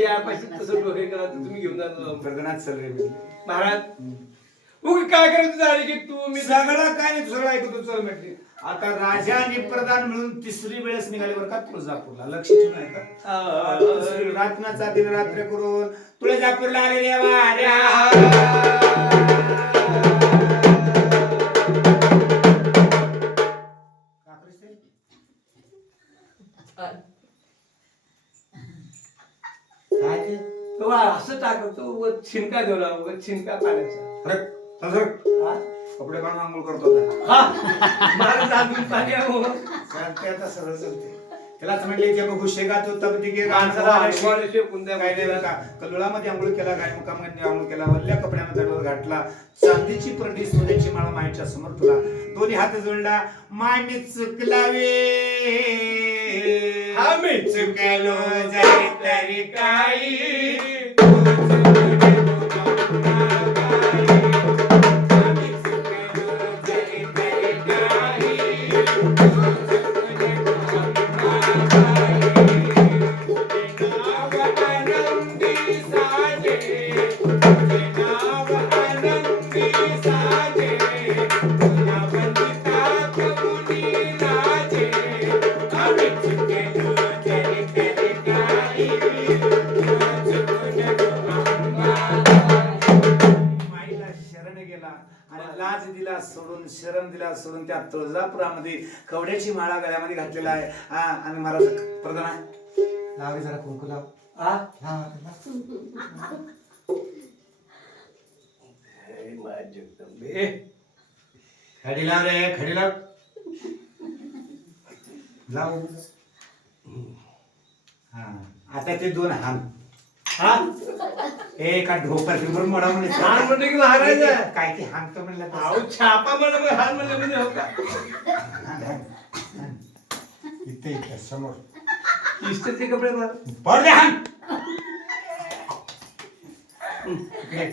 यापाशी तसं डोके करा तुम्ही घेऊन जातो गगनात चल रे मी महाराज उगी काय करत झाली की तू मी सगळं काय नाही सगळं ऐकतो चल म्हटली आता राजा आणि प्रधान मिळून तिसरी वेळेस निघाले बरं का तुळजापूरला लक्ष ठेवून आहे का तिसरी रात्रनाचा दिन रात्र करून तुळजापूरला आले देवा असं टाकतो व छिनका देवला व छिनका पाण्याचा कपडे काढून आंघोळ करतो महाराज अजून पाणी आहे. चालते आता सरळ चालते त्यालाच म्हटले की बघू शेगा तो तब दिगे कल्लोळामध्ये आंघोळ केला गाय मुकामध्ये आंघोळ केला वल्ल्या कपड्यानं दडवर घातला चांदीची प्रडी सोन्याची माळ मायच्या समोर तुला दोन्ही हात जोडला माय मी चुकलावे आम्ही चुकलो जरी तरी काही सोडून शरण दिला सोडून त्या तुळजापुरामध्ये कवड्याची माळा गळ्यामध्ये घातलेला आहे आणि महाराज प्रधान लावे जरा कुंकू लाव खडी लाव रे खडी लाव लाव आता ते दोन हान एका ढोपर बिबर मोडा म्हणे हान म्हणतो की महाराज काय की हान तो म्हणला अहो छापा म्हणलं मग हान म्हणलं म्हणजे हो का इथे इथे समोर इस्त्रीचे कपडे मार पड दे हान इकडे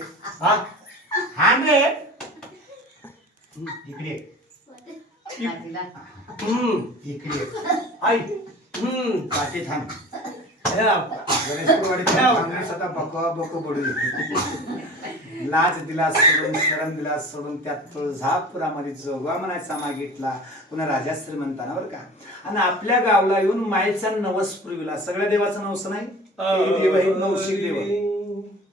हान रे इकडे इकडे आई काटे थांब लाज दिला सोडून शरण दिला सोडून त्या तुळजापुरामध्ये जोगवा म्हणायचा मागितला पुन्हा राजा श्रीमंताना बरं का आणि आपल्या गावला येऊन मायचा नवस पुरविला सगळ्या देवाचं नवस नाही देव आहेत नवशिक देव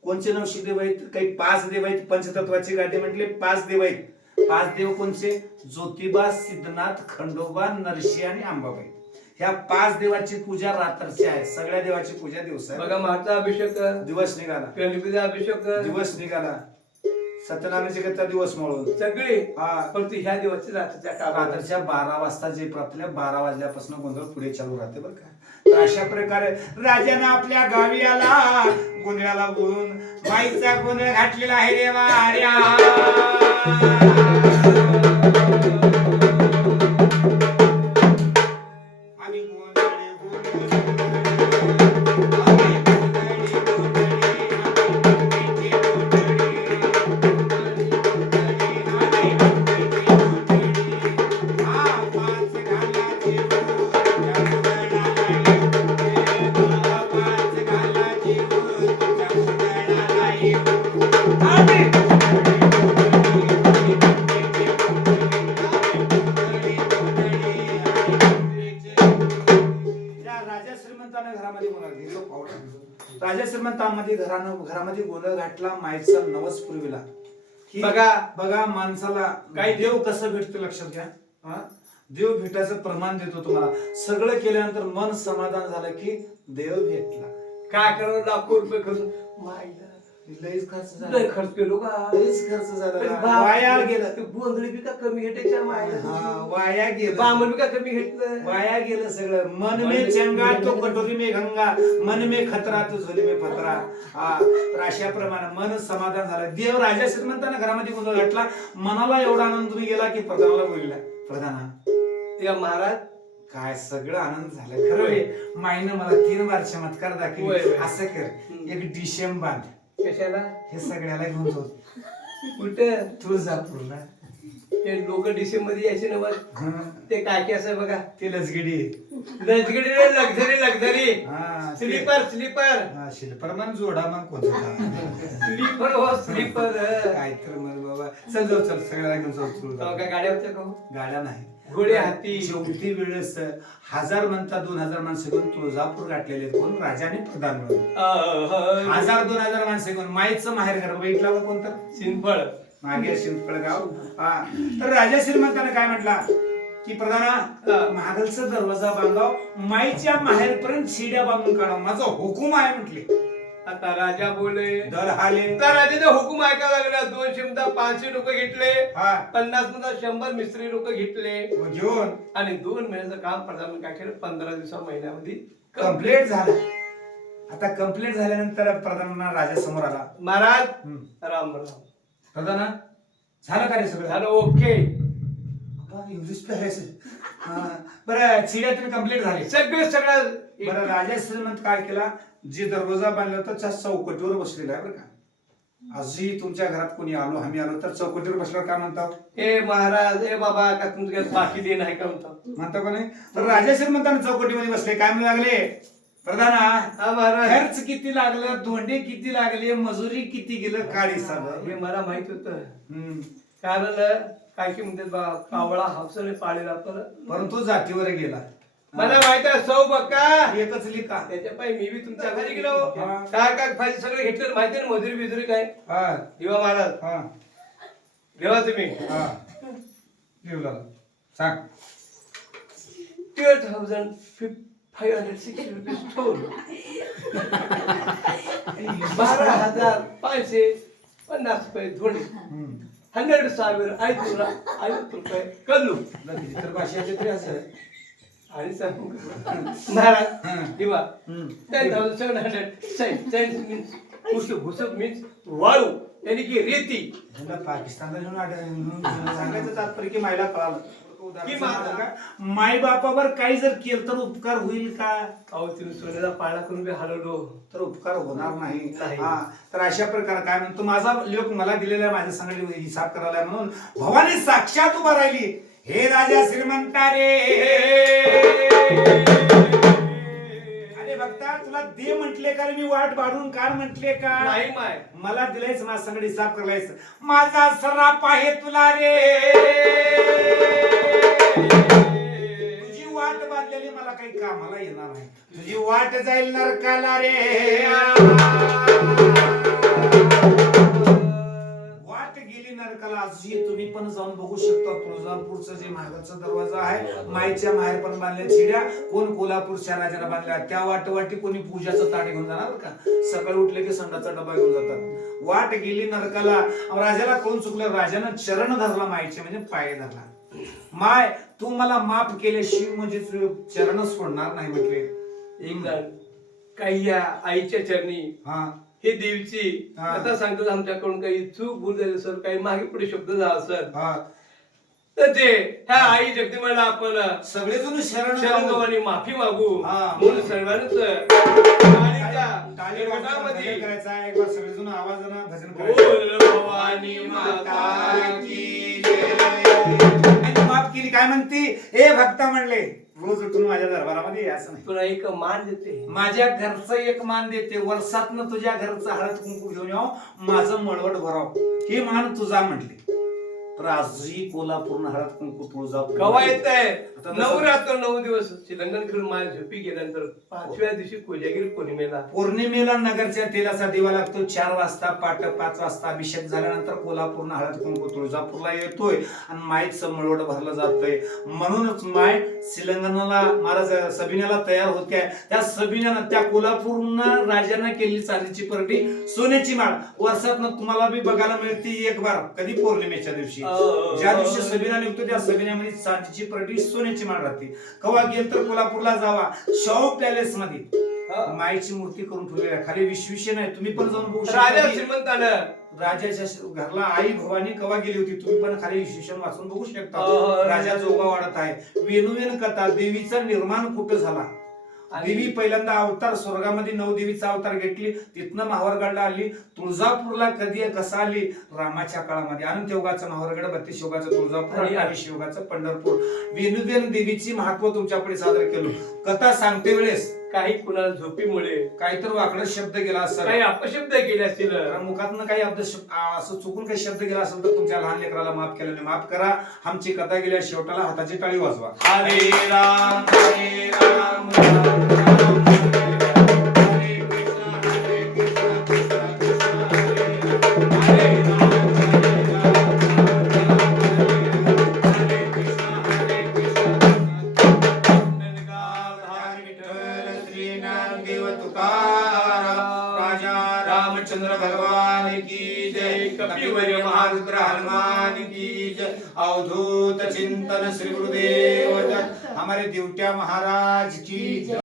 कोणचे नवशिक देव आहेत काही 5 देव आहेत पंचतत्वाची गादी म्हटले 5 देव आहेत 5 देव कोणचे ज्योतिबा सिद्धनाथ खंडोबा नरशी आणि अंबाबाई ह्या 5 देवाची पूजा रात्रची आहे सगळ्या देवाची पूजा दिवस आहे बघा माझा अभिषेक दिवस निघाला गणपतीचा अभिषेक दिवस निघाला सत्यनारायण जगतचा दिवस म्हणून सगळे फक्त ह्या दिवसची रात्रीच्या 12 वाजता जे आपल्या 12 वाजल्यापासून गोंधळ पुढे चालू राहते बरं का तर अशा प्रकारे राजाने आपल्या गावी आला गोंधळाला बोलून माईचा गोंधळ घातलेला आहे देवा राजा श्रीमंतांमध्ये घरामध्ये गोंधळ घातला मायचा नवस पुरविला बघा माणसाला काय देव कसं भेटतो लक्षात घ्या देव भेटायचं प्रमाण देतो तुम्हाला सगळं केल्यानंतर मन समाधान झालं की देव भेटला काय करावं लाखो रुपये खर्च लयच खर्च झाला लय खर्च केलो का लयच खर्च झाला वाया गेलं गोंधळी बी का कमी घेटायच्या वाया गेलं बामण बी का कमी घेतलं वाया गेलं सगळं मन में चंगा तो कटोरी में गंगा मन में खतरा तो झोली में फतरा तर अशा प्रमाणे मन समाधान झालं देव राजा श्रीमंतांना घरामध्ये गोंधळ घातला मनाला एवढा आनंद तुम्ही गेला की प्रधानाला बोलला प्रधाना या महाराज काय सगळं आनंद झालं खरं माईनं मला 3 बार चमत्कार दाखवले असं कर एक डिशेम बांध कशाला हे सगळ्याला घेऊन जाऊ कुठं तुळजापूरला ते लोक डिसेंबर मध्ये यायचे ना वर. ते काय काय असं बघा, ते लसगिडी लक्झरी लक्झरी हा स्लीपर स्लीपर शिल्पर मन जोडा मन कोणता स्लीपर हो स्लीपर. काय तर मग बाबा चल जाऊ चल सगळ्या घेऊन जाऊ काय गाड्या होत्या का हो? गाड्या नाही घोडे हाती. शेवटी वेळेस 1000 म्हणता 2000 माणसं घेऊन तुळजापूर गाठलेले आहेत. कोण राजा आणि प्रधान मिळून 1000-2000 माणसं घेऊन माईचं माहेर घर बघितलं का कोणतं सिंपळ मागे शिंदफळगाव. हा तर राजा श्रीमंताने काय म्हटला की प्रधाना महागलचा दरवाजा बांधाव, माईच्या माहेरपर्यंत शिड्या बांधून काढाव, माझा हुकूम आहे म्हटले. आता राजा बोले दर हाले तर राजाचा हुकूम ऐकायला लागला. 200 500 लोक घेतले, हा 50 मध्ये 100 मिस्त्री लोक घेतले मग घेऊन आणि 2 महिन्याचं काम प्रधान काय केलं 15 दिवसा महिन्यामध्ये कंप्लीट झालं. आता कंप्लीट झाल्यानंतर प्रधान राजा समोर आला. महाराज राम राम. प्रधाना झालं का रे सगळं? झालं ओके. बरं चिड्या तुम्ही कंप्लीट झाली सगळं बरं. राजा श्रीमंत काय केला, जे दरवाजा बांधला होता त्या चौकटीवर बसलेला आहे बरं का. आजही तुमच्या घरात कोणी आलो आम्ही आलो तर चौकटीवर बसल्यावर काय म्हणतात, ए महाराज ए बाबा का तुमच्या बाकी दे नाही का म्हणता का नाही. तर राजा श्रीमंताने चौकटीमध्ये बसले. काय म्हणू लागले, प्रधाना हा महाराज खर्च किती लागलं, धोंडे किती लागले, मजुरी किती गेलं, काळी साहेब. हे मला माहित होतं. कारण काय की म्हणते बा कावळा हापसाने पाळलेला परंतु जातीवर गेला. मला माहित आहे सौ बक्का एकच लिखा त्याच्या पायी मी बी तुमच्या घरी गेलो. काय काय फायदे सगळे घेतलं माहिती ना, मजुरी बिजुरी काय. हा देवा महाराज हा देवा तुम्ही हा लिहूला सांग. 12,560 रुपये ठोल. 12,550 रुपये धोंडे. 100,050 रुपये कल्लू. इतर भाषा तरी असं आणि सांगू महाराज दिवा 10,760 मीन्स घुसप मीन्स वाळू यानी की रेती. पाकिस्तानला सांगायचं तात्पर्य की मायला कळालं की माय बापावर काही जर केलं तर उपकार होईल का. अहो तुम्ही सोन्याचा पाळणा करून बी हलवलो तर उपकार होणार नाही. हा तर अशा प्रकारे काय म्हणतो, माझा लोक मला दिलेला माझ्या संघटने हिसाब करायला म्हणून भवानी साक्षात उभा राहिली. हे राजा श्रीमंता रे, अरे भक्ता तुला दे म्हटले का रे, मी वाट बाळून काढ म्हटले का नाही. माय मला दिलायच माझ्या संगड हिसाब करायलायच. माझा सराप आहे तुला रे, तुझी वाट बांधलेली मला काही कामाला येणार नाही. तुझी वाट जाईल नरकाला रे. वाट गेली नरकाला. आजही तुम्ही पण जाऊन बघू शकता तुळजापूरचं जे महागाचा दरवाजा आहे, माईच्या माहेर पण बांधल्या चिड्या, कोण कोल्हापूरच्या राजाला बांधल्या. त्या वाटवाटी कोणी पूजाचं ताट घेऊन जाणार का, सकाळी उठले की संडाचा डबा घेऊन जातात. वाट गेली नरकाला. राजाला कोण चुकलं, राजानं चरण धरला माईचे म्हणजे पाय धरला. माय तू मला माफ केले शिव म्हणजे चरण सोडणार नाही म्हटले. एक जण काही या आईच्या चरणी हा हे देवीची आता सांगतो आमच्याकडून काही चूक भूल झाली सर, काही मागे पुढे शब्द झाला सर, तर ते ह्या आई जगदंबेला आपण सगळेजण शरण भवानी माफी मागू म्हणून सर्वांनीच टाळी वाजवामध्ये करायचा. एक बार सगळेजण आवाजानं भजन बोल भवानी माता की जय. माफ केली काय म्हणती, ए भक्ता म्हणले रोज उठून माझ्या दरबारामध्ये असं नाही. तुला एक मान देते, माझ्या घरचं एक मान देते. वर्षातनं तुझ्या घरचं हळद कुंकू घेऊन याव, माझं मळवट भराव, हे मान तुझा म्हटले. तर आजही कोल्हापूर हळद कुंकू तुळजापूर कवा येत आहे. 9 रात्र 9 दिवस लंडन खेळून माझ्या झोपी गेल्यानंतर 5व्या दिवशी कोजागिरी पौर्णिमेला नगरच्या तेलाचा दिवा लागतो. 4 वाजता पाट 5 वाजता अभिषेक झाल्यानंतर कोल्हापूर हळद कुंकू तुळजापूरला येतोय आणि माईचं मळवट भरलं जातंय. म्हणूनच माय श्रीलंगनाला महाराज सबिन्याला तयार होत्या. त्या सबिन्यानं त्या कोल्हापूरनं राजानं केलेली चांदीची परडी सोन्याची माळ वर्षातनं तुम्हाला बी बघायला मिळते एक बार. कधी पौर्णिमेच्या दिवशी ज्या दिवशी सबिना निघतो त्या सबिन्यामध्ये चांदीची परडी सोन्याची माळ राहते. कवा गेल तर कोल्हापूरला जावा, शाहू पॅलेस मध्ये माईची मूर्ती करून ठेवलेली आहे. खाली विश्विषय नाही, तुम्ही पण जाऊन बघू शकता. राजा श्रीमंतानं राजाच्या घरला आई भवानी कवा गेली होती, तुम्ही पण खाली विश्लेषण वाचून बघू शकता. राजा जोगा वाढत आहे. वेणुवेन कथा देवीचा निर्माण कुठं झाला, देवी पहिल्यांदा अवतार स्वर्गामध्ये 9 देवीचा अवतार घेतली, तिथनं माहूरगडला आली. तुळजापूरला कधी कसा आली? रामाच्या काळामध्ये. अनंत योगाचं माहूरगड, 32 योगाचं तुळजापूर आणि 28 योगाचं पंढरपूर. वेणुवेन देवीची महत्व तुमच्यापुढे सादर केलं. कथा सांगते वेळेस काही कुणाला झोपीमुळे काहीतरी वाकडं शब्द गेला असेल, काही अपशब्द केले असतील, मुखातनं काही असं चुकून काही शब्द गेला असेल तर तुमच्या लहान लेकराला माफ केल्याने माफ करा. आमची कथा गेल्या शेवटाला हाताची टाळी वाजवा. हरे राम हरे राम राम राम हरे कृष्ण हरे कृष्ण कृष्ण कृष्ण हरे राम हरे राम हरे कृष्ण हरे कृष्ण. राजा रामचंद्र भगवान की जय. कपिवर्य महारुद्र हनुमान की जय. अवधूत चिंतन श्री गुरुदेव दत्त. हमारे देवट्या महाराज की जय.